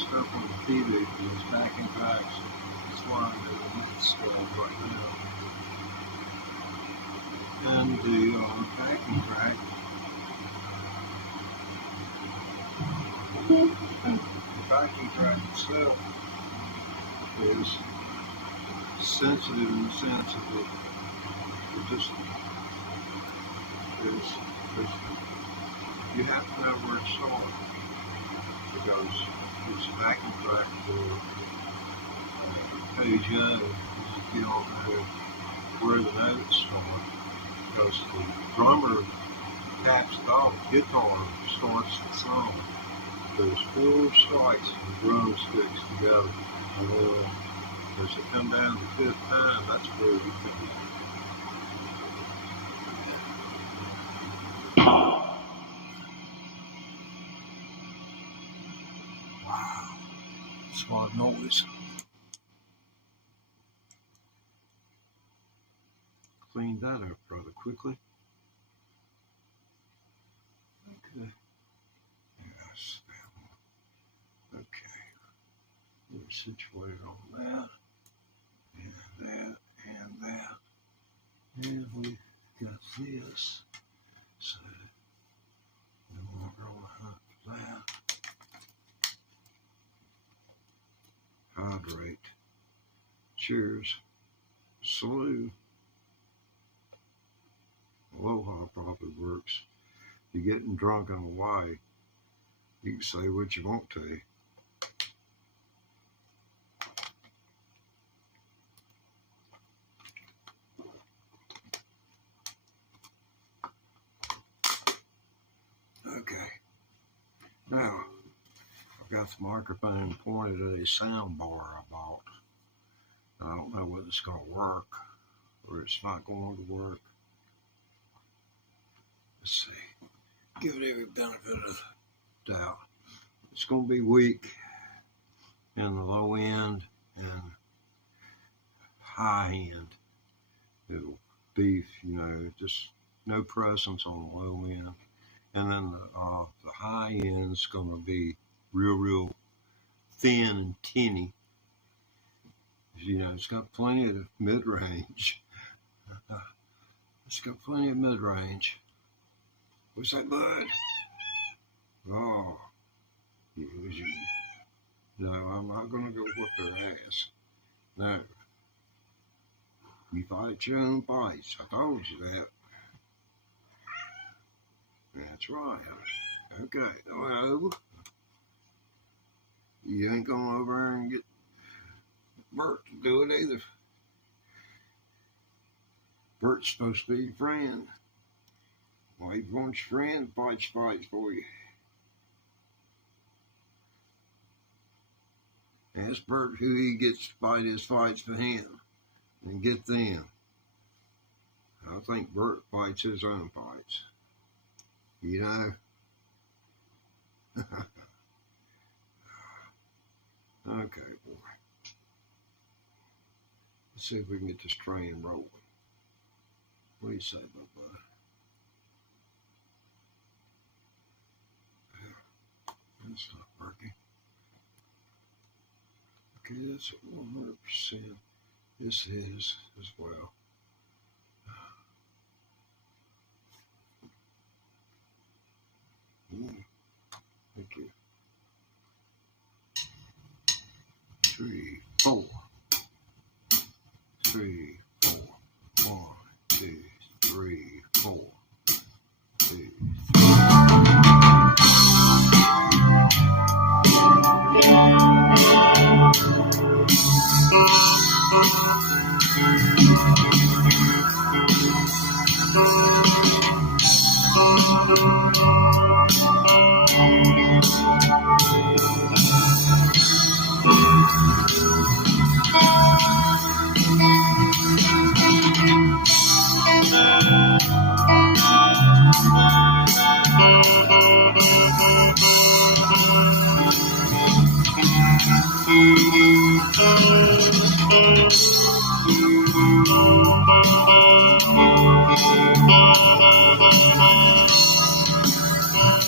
stuff on the TV for those backing tracks. That's why I'm going to get installed right now. And the backing track, itself is sensitive in the sense of it just is, you have to know where to start, because it's a backing track for page young, you don't know where the notes start, because the drummer taps the guitar starts the song. There's 4 strikes and drumsticks together, and then as they come down the 5th time, that's where you come. Wow, that's a lot of noise. Cleaned that up rather quickly. Okay. Yes. Okay. We're situated on that, and that, and that. And we got this. So, no longer on the hunt for that. Hydrate. Cheers. Salute. Aloha probably works. If you're getting drunk in Hawaii, you can say what you want to. Okay. Now, I've got the microphone pointed at a sound bar I bought. I don't know whether it's going to work or it's not going to work. Let's see. Give it every benefit of the doubt. It's going to be weak in the low end and high end. It'll be, just no presence on the low end. And then the high end's going to be real thin and tinny. It's got plenty of mid-range. It's got plenty of mid-range. What's that, bud? Oh. No, I'm not going to go whip their ass. No. You fight your own fights. I told you that. That's right. Okay. Well, you ain't going over and get Bert to do it either. Bert's supposed to be your friend. Well, he wants your friend, fights for you. Ask Bert who he gets to fight his fights for him and get them. I think Bert fights his own fights. Okay, boy. Let's see if we can get this train rolling. What do you say, bud? That's not working. Okay, that's 100%. This is as well. Thank you. 3, 4. 3, 4. 1, 2, 3, 4. 2, 3.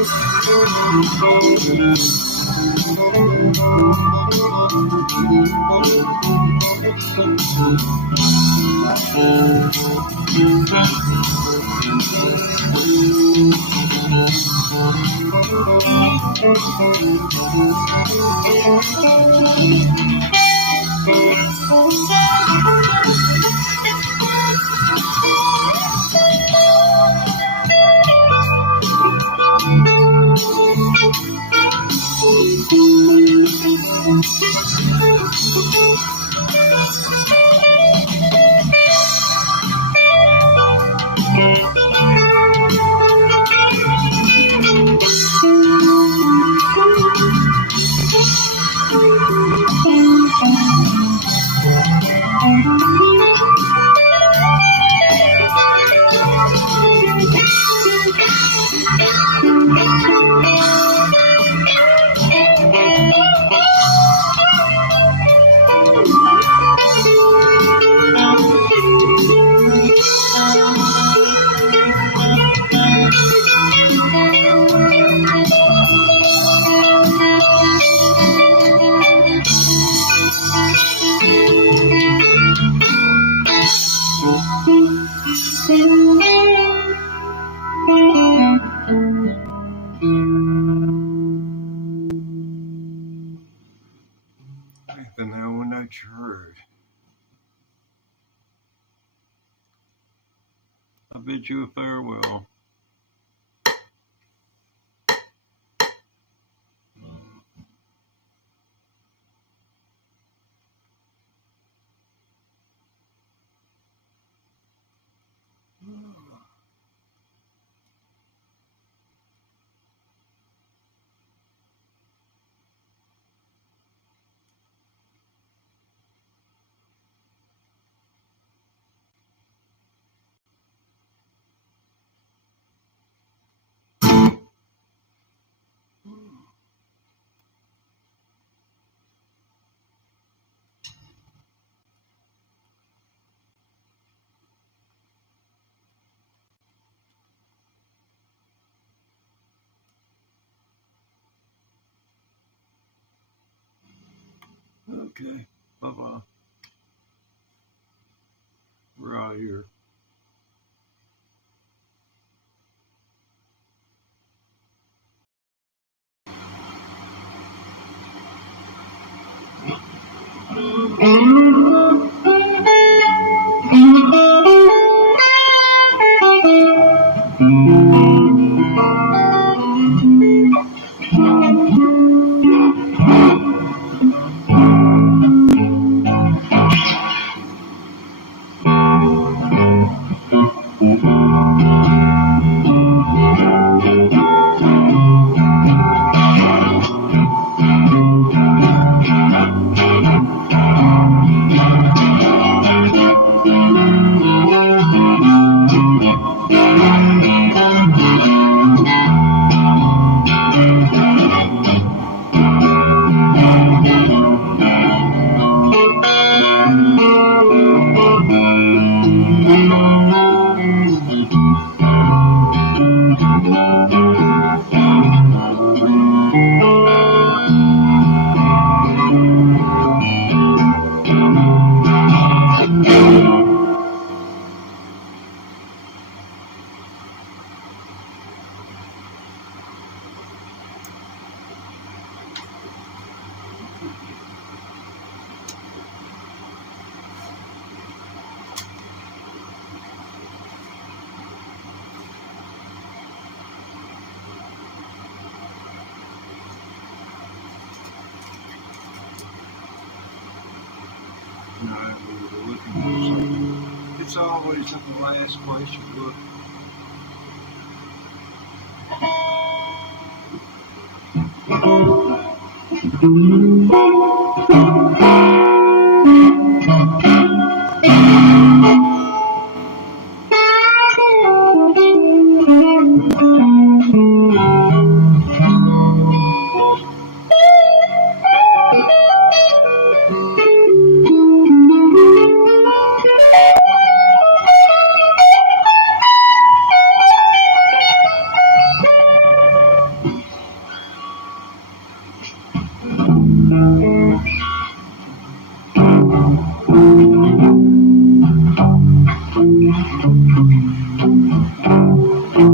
The now one that you heard. I bid you a farewell. Okay, bye-bye. We're out here. It's always at the last place you look.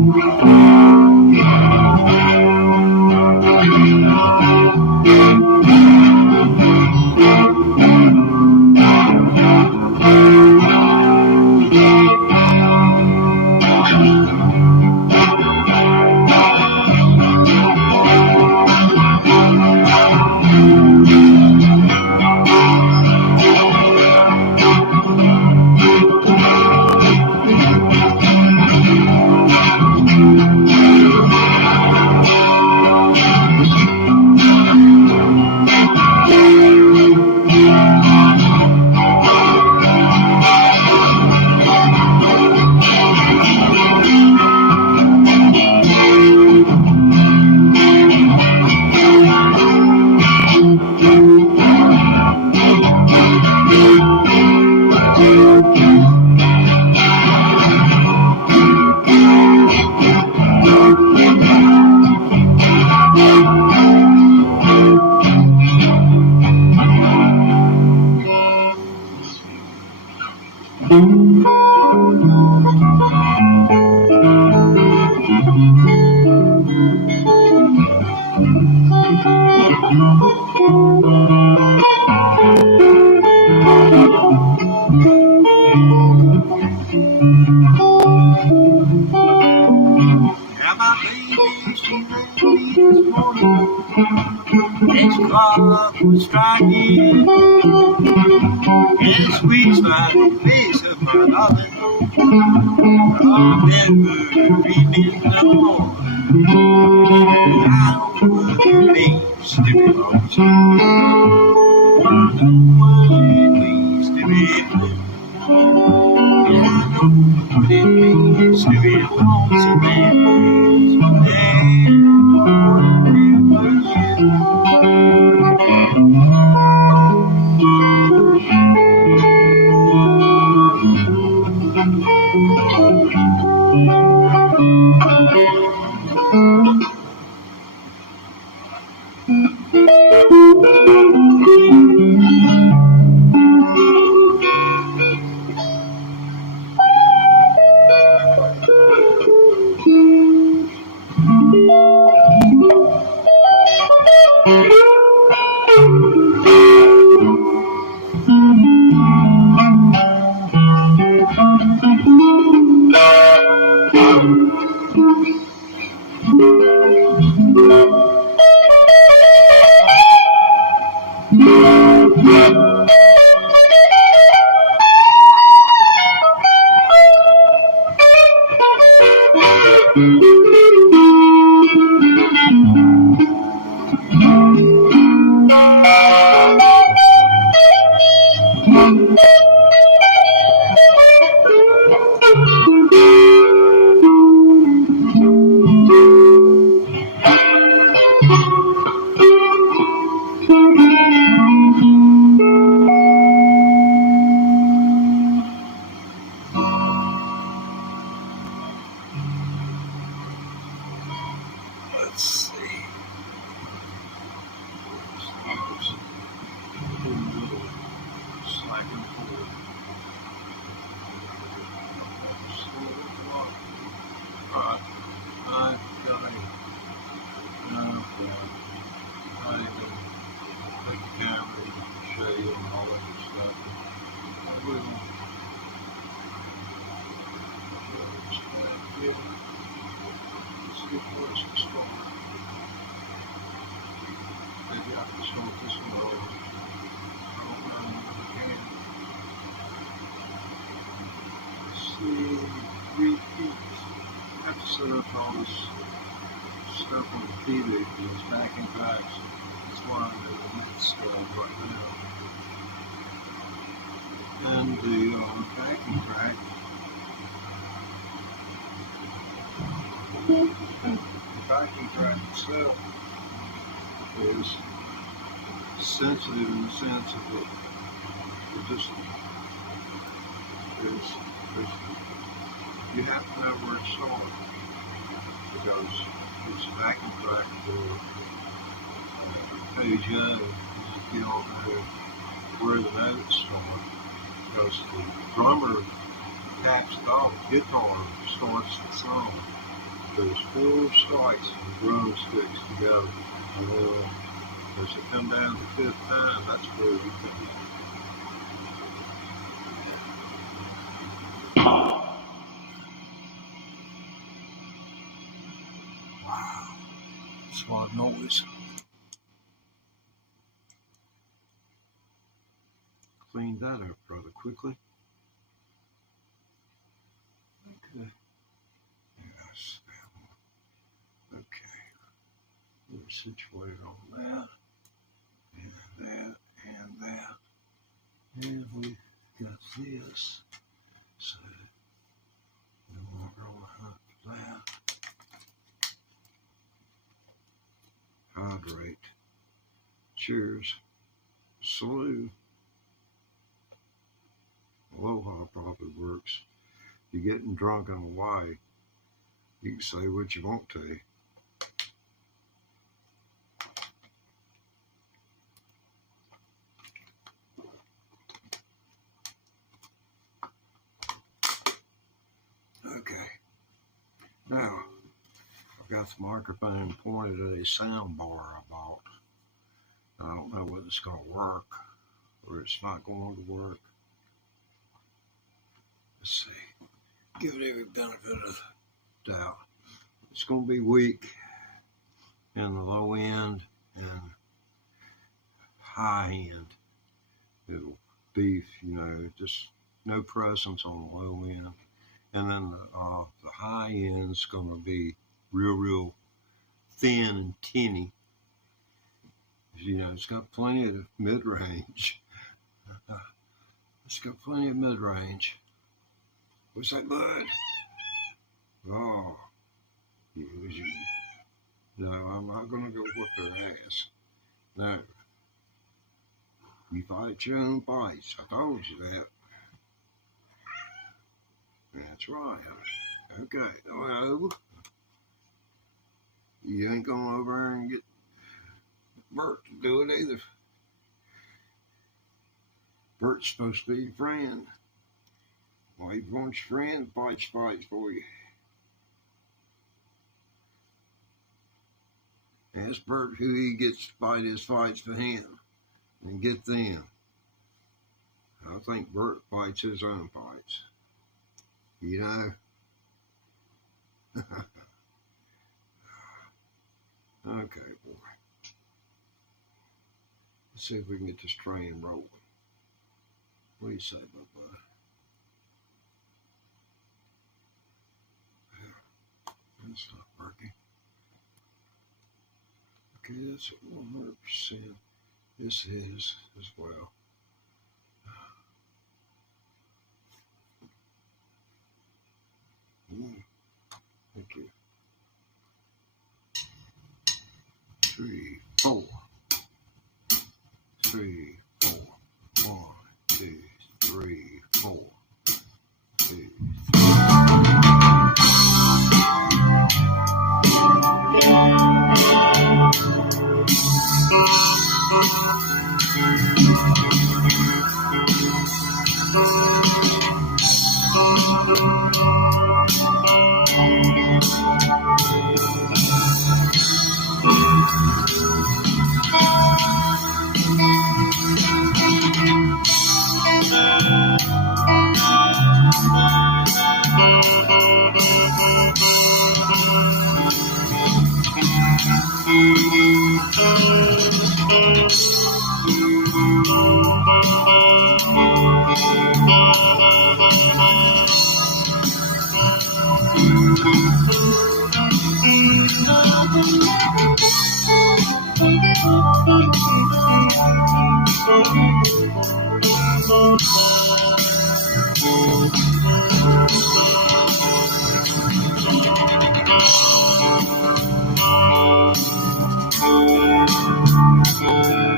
Now my baby, she left me this morning. Next clock was striking. And the sweet smiling face of my darling. I'll never dreaming no more. I don't want to be stupid lonesome. I don't want to be stupid blue. Yeah, I know what it means to be lonesome and let's see. Slacking forward. Right. I've got a take the camera and show you and all that good stuff. I will. Let's see where it's stored. Maybe I can start this one over. I don't know if I can. Let's see. Repeat. I have to set up all this stuff on the TV for those backing tracks. That's why I'm doing this right now. And the backing track, itself is sensitive in the sense of it just is you have to know where it's stored because it's a backing track for page A. You don't know where the notes are because the drummer taps it off, the guitar starts the song. those 4 sights and drumsticks together. And then as you come down the 5th time, that's where you can. Wow, that's a lot of noise. Cleaned that up rather quickly. Okay. Yes. Okay. We're situated on that, and that, and that. And we got this. So, no longer on the hunt for that. Hydrate. Cheers. Salute. Aloha probably works. If you're getting drunk in Hawaii, you can say what you want to. Okay. Now, I've got the microphone pointed at a sound bar I bought. I don't know whether it's going to work or it's not going to work. Let's see. Give it every benefit of the doubt. It's going to be weak in the low end and high end. It'll be, just no presence on the low end. And then the high end's going to be real thin and tinny. It's got plenty of mid-range. It's got plenty of mid-range. What's that, bud? Oh, no, I'm not going to go whip their ass. No. You fight your own fights. I told you that. That's right. Okay. Well, you ain't going over and get Bert to do it either. Bert's supposed to be your friend. Well, he wants your friend, fights for you. Ask Bert who he gets to fight his fights for him and get them. I think Bert fights his own fights. Okay, boy. Let's see if we can get this train rolling. What do you say, bud? That's not working. Okay, that's 100%. This is as well. Thank you. 3, 4. 3, 4. 1, 2, 3, 4. 2, 3.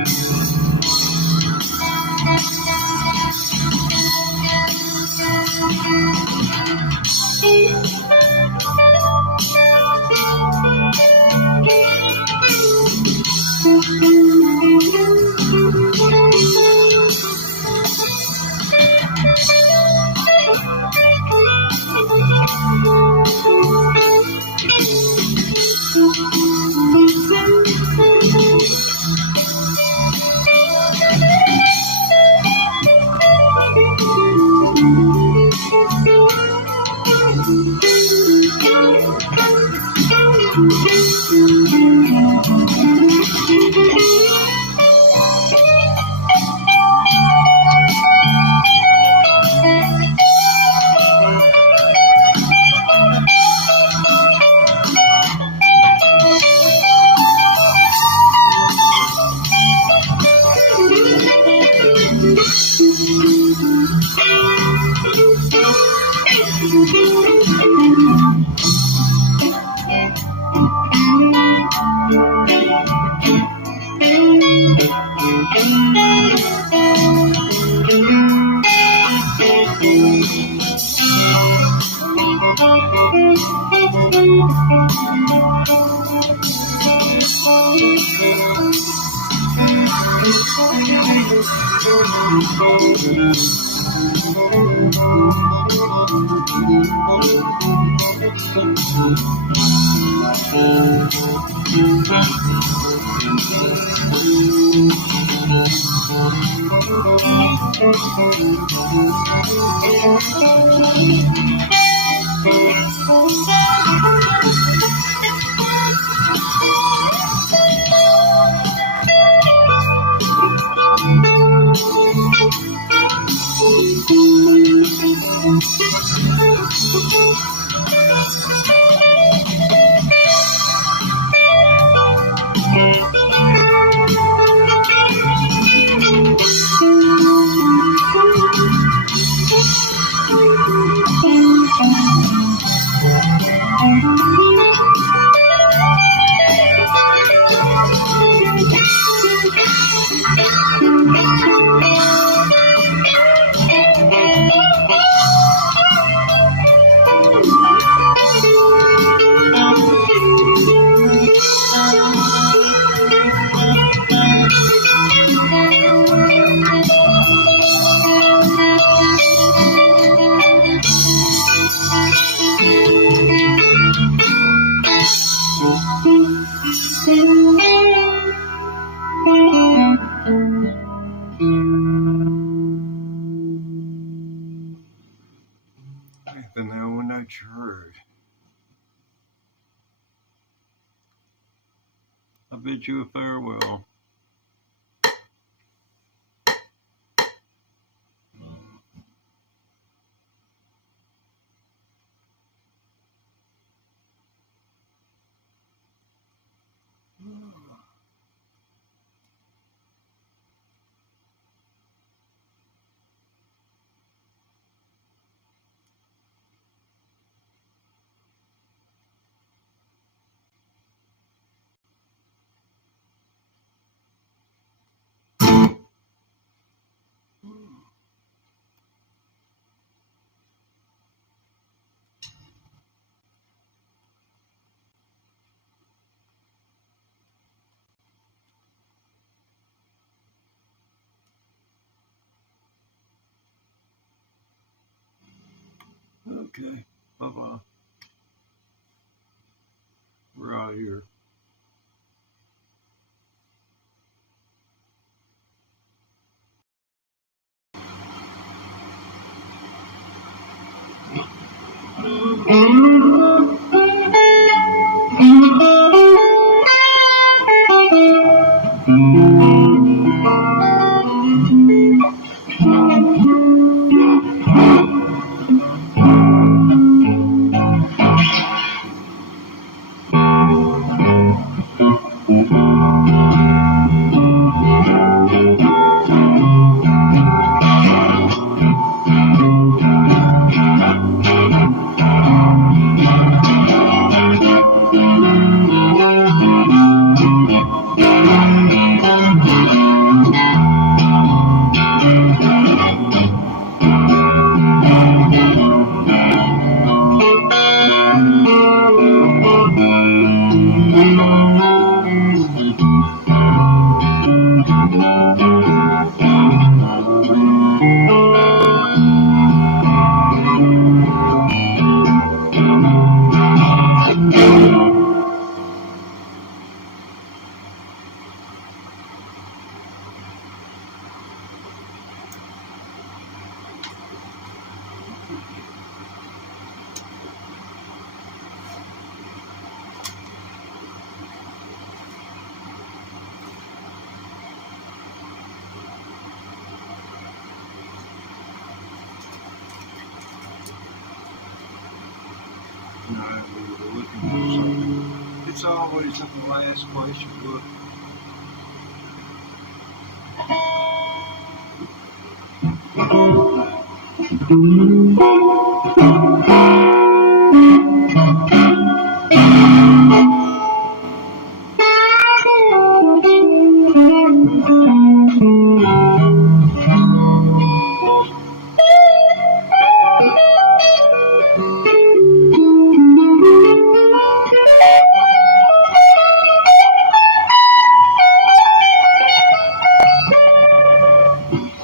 The now one that you heard. I bid you a farewell. Okay, bye-bye. We're out here. No, we were looking for something. It's always at the last place you look.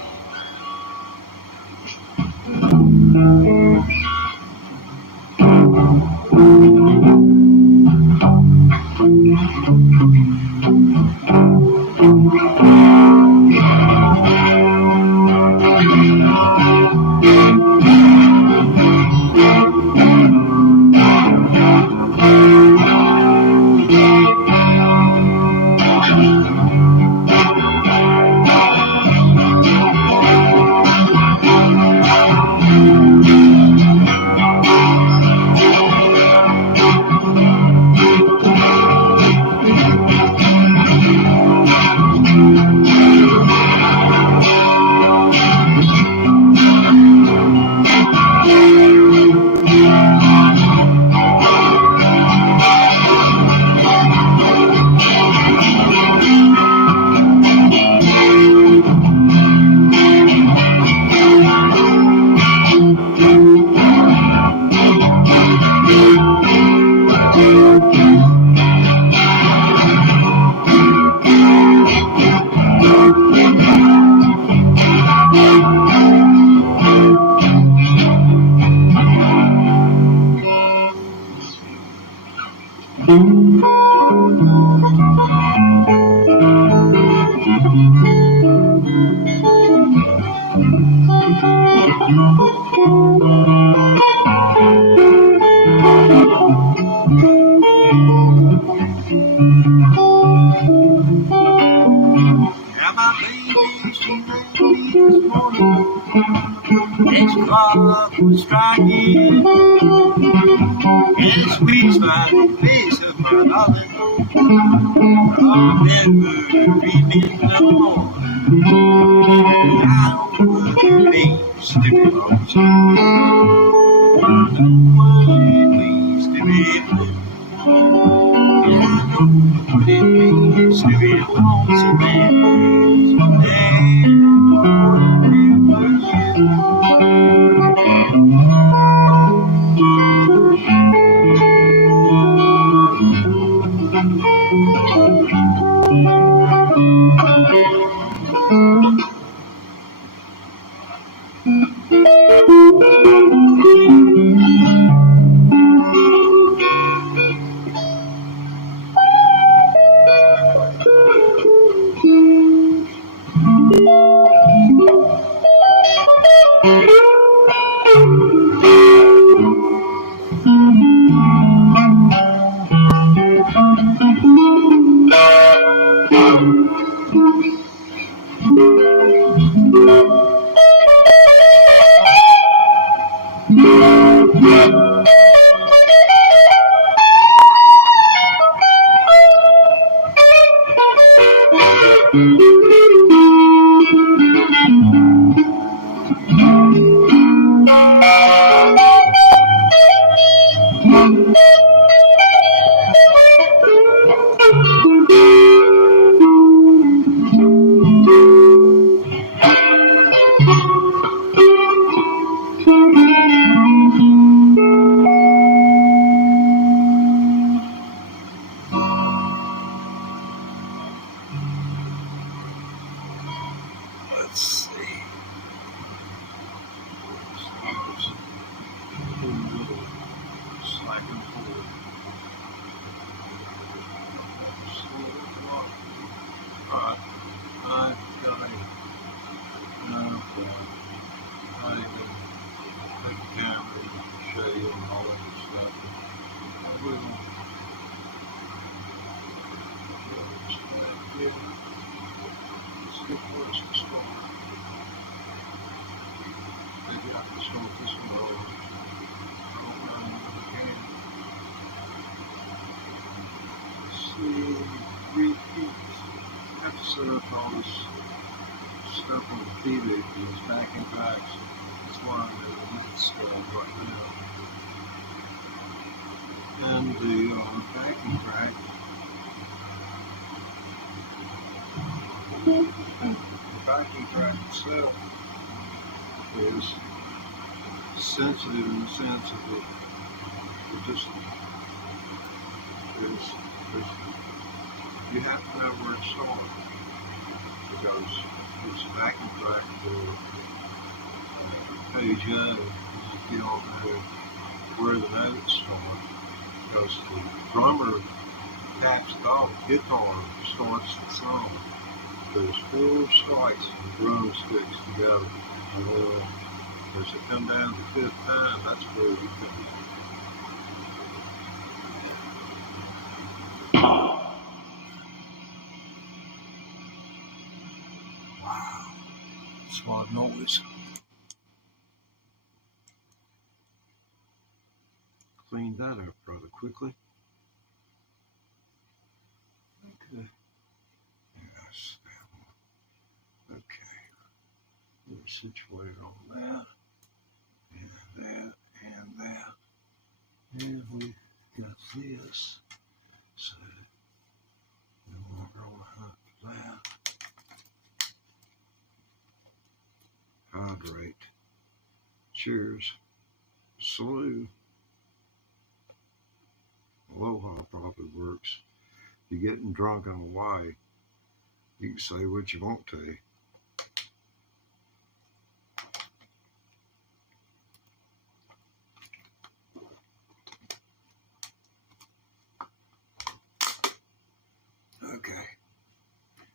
Now my baby, she made me this morning. This clock was striking, and the sweet smiling face of my darling. I'll never be no more. I don't want to be sleeping lonesome. I don't want to be sleeping blue. And I know what it means to be lonesome and let's see. Slacking forward. Alright, I've got it. I even take the camera and show you and all that good stuff. I will. Let's get where it's the start. Maybe I can start this one over. I don't know if I can. Let's see, repeat. I have to set up all this stuff on the TV, these backing tracks. That's why I'm doing this right now. And the backing track, itself is sensitive in the sense of it just is, you have to know where to start because it's a backing track for page A. You don't know where the notes start because the drummer taps the guitar starts the song. There's 4 strikes and drumsticks together. And then as they come down the 5th time, that's where you come. Wow, that's a lot of noise. Clean that up rather quickly. Okay. Yes. Okay. We're situated on that, and that, and that. And we got this. So no longer on the hunt for that. Hydrate. Cheers. Salute. Aloha probably works. If you're getting drunk in Hawaii, you can say what you want to.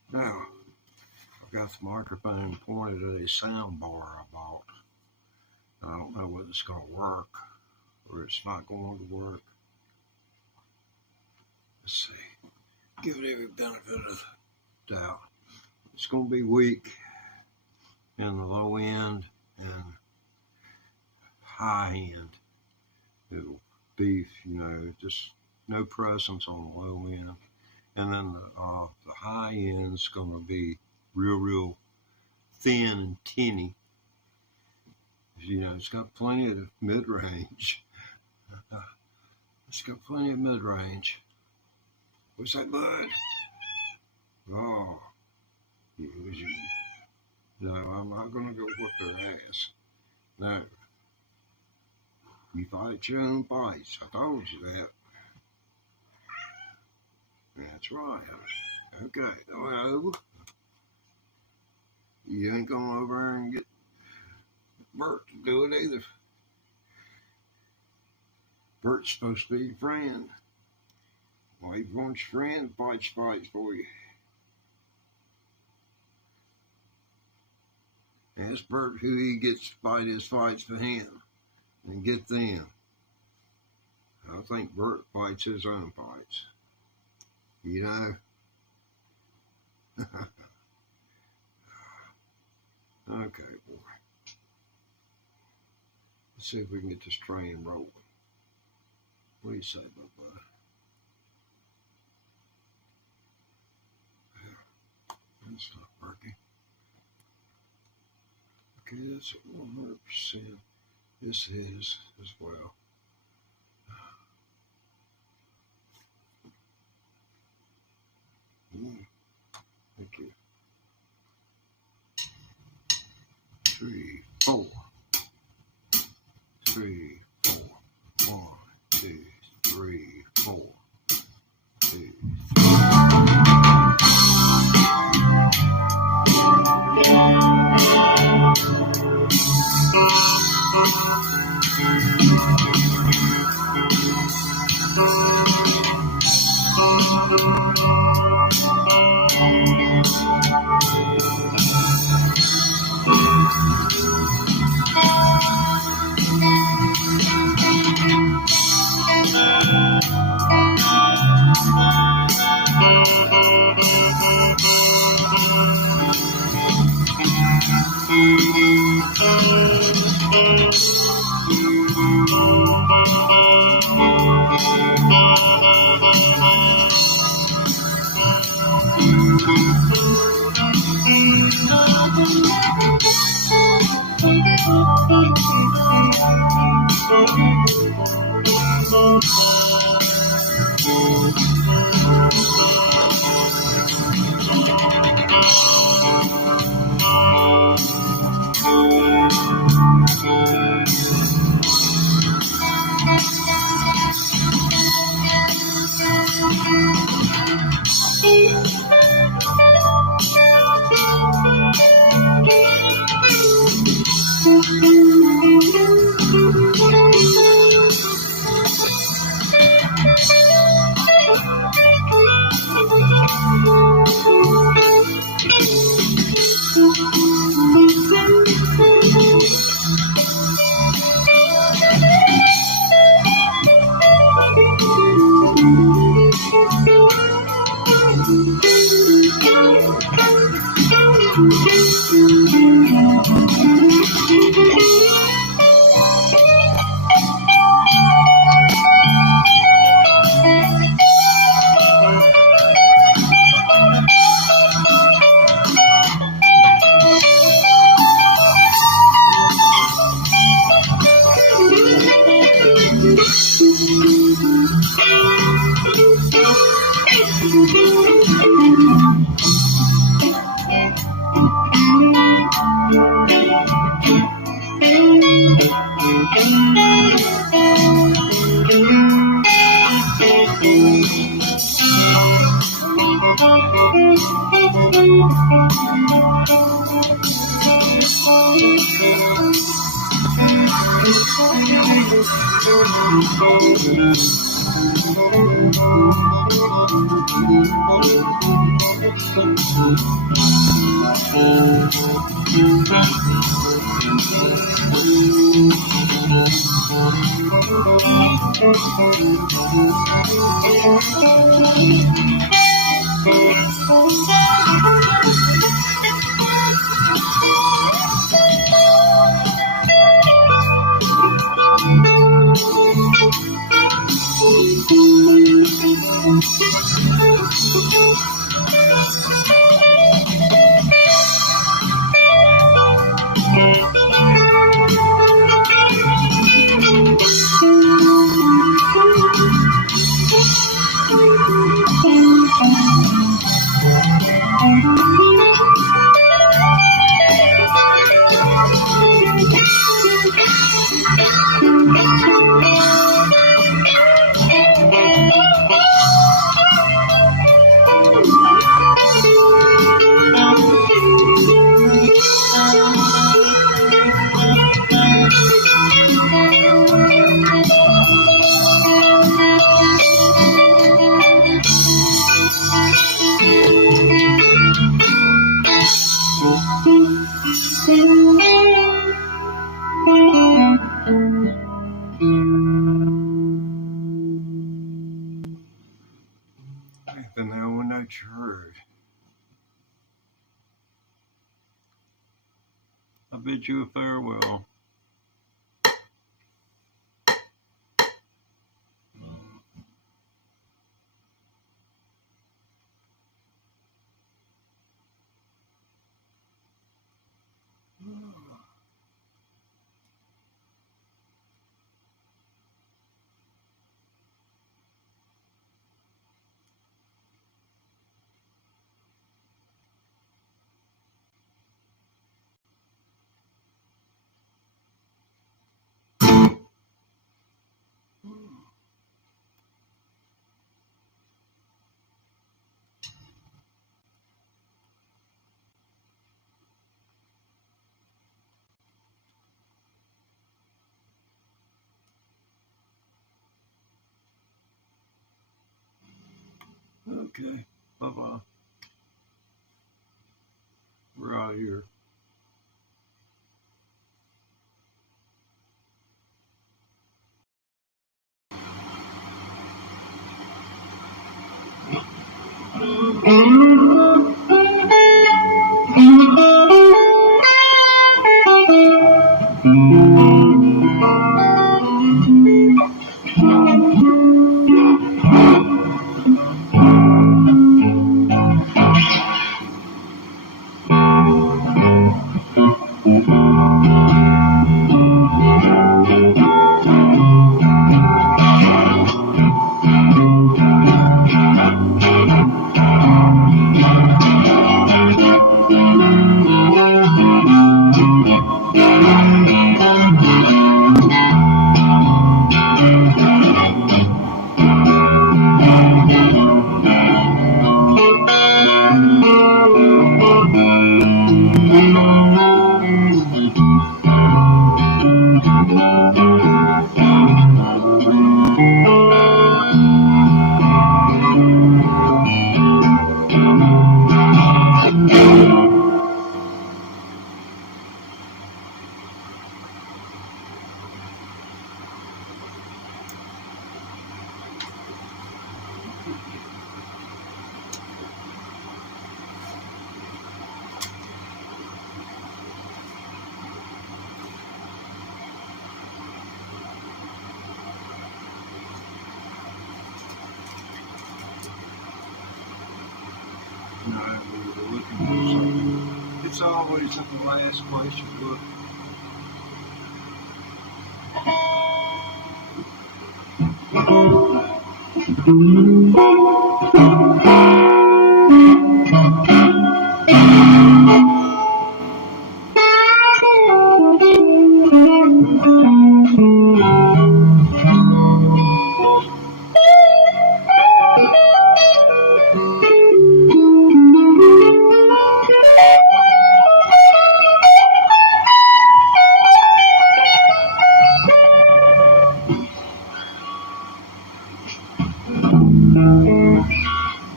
Now, I've got the microphone pointed at a sound bar I bought. I don't know whether it's going to work or it's not going to work. Let's see. Give it every benefit of the doubt. It's going to be weak in the low end and high end. It'll be, just no presence on the low end. And then the high end's going to be real thin and tinny. It's got plenty of mid-range. It's got plenty of mid-range. What's that, bud? Oh. No, I'm not going to go whip their ass. No. You fight your own fights. I told you that. That's right. Okay. Well, you ain't going over and get Bert to do it either. Bert's supposed to be your friend. Well, he wants your friend, fights for you. Ask Bert who he gets to fight his fights for him and get them. I think Bert fights his own fights. Okay, boy. Let's see if we can get this train rolling. What do you say, bud? That's not working. Okay, that's at 100%. This is as well. Thank you. 3, 4. 3, 4. 1, 2, 3, 4. 2, 3. The now when nature heard. I bid you a farewell. Okay, bye-bye. We're out of here. No, we were looking for something. It's always at the last question. Look.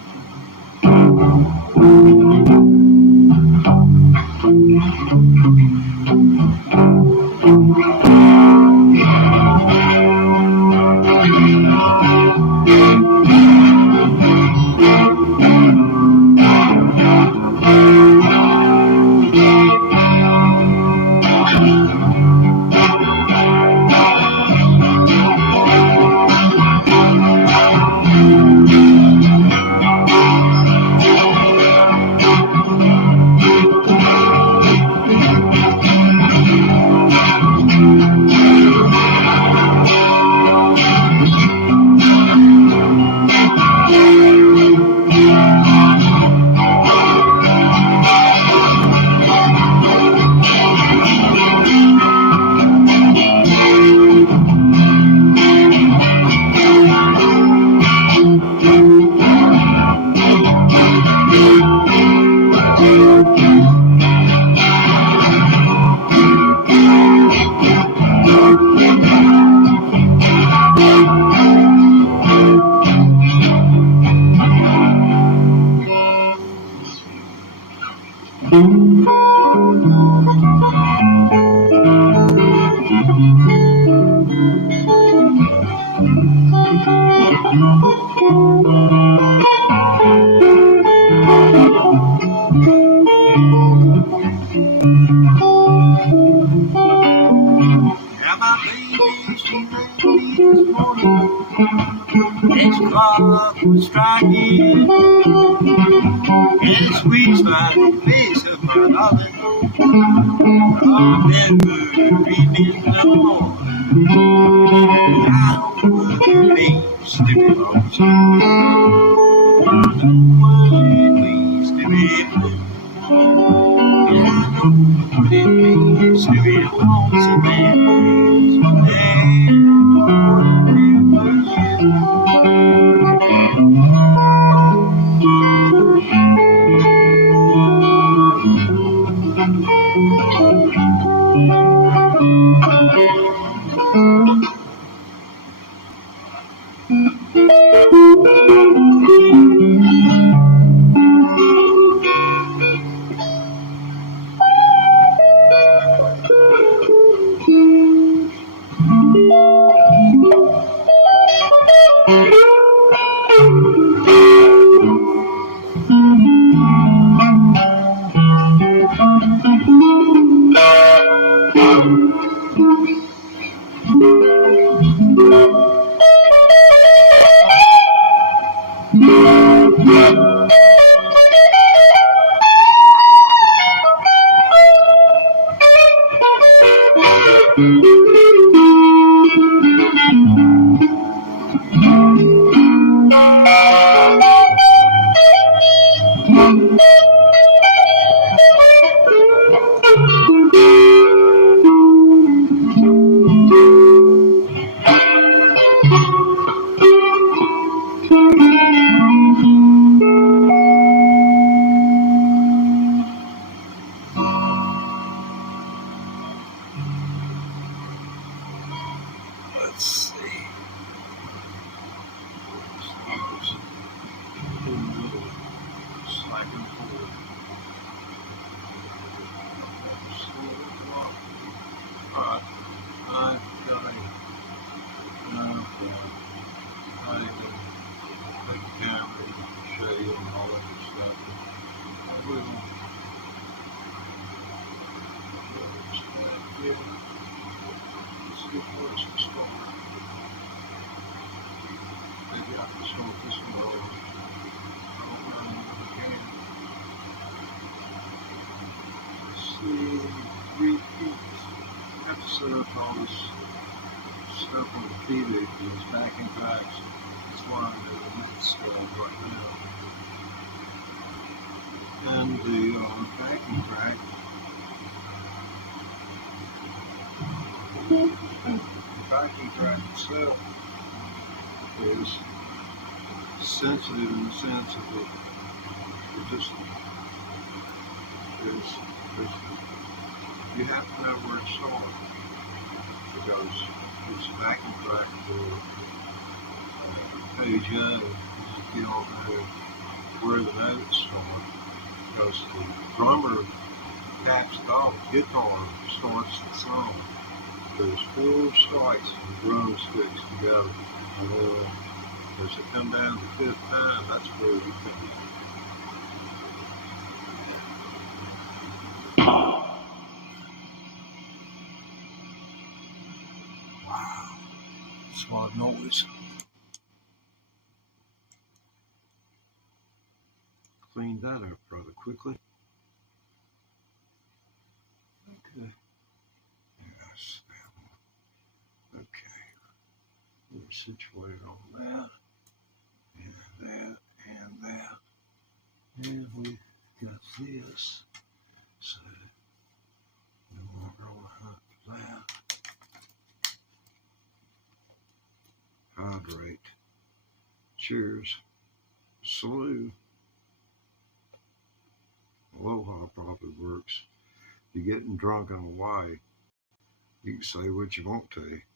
was striking. Yes, we smiled face of my darling. I'll never read no more. I don't want to be stupid lonesome. I don't want to be stupid blue. And I know what it means to be lonesome man. Let's see. Slacking forward. Alright. I ain't gonna take the camera and show you and all that stuff. I will. Let's see where's the store. Maybe I can start this one over. I don't know if I can. Let's see, repeat. I have to set up all this stuff on the TV for these backing tracks. That's why I'm doing that stuff right now. And the backing track, itself is sensitive in the sense of it just there's you have to know where to start because it's a backing track for page up. You don't know where the notes start because the drummer taps the guitar starts the song. There's 4 strikes and drumsticks together. And then as it come down the 5th time, that's where you come. Wow, that's a lot of noise. Cleaned that up rather quickly. Okay. Yes. Okay. We're situated on that, and that, and that. And we got this. So no longer on the hunt for that. Hydrate. Cheers. Salute. Aloha probably works. If you're getting drunk in Hawaii, you can say what you want to.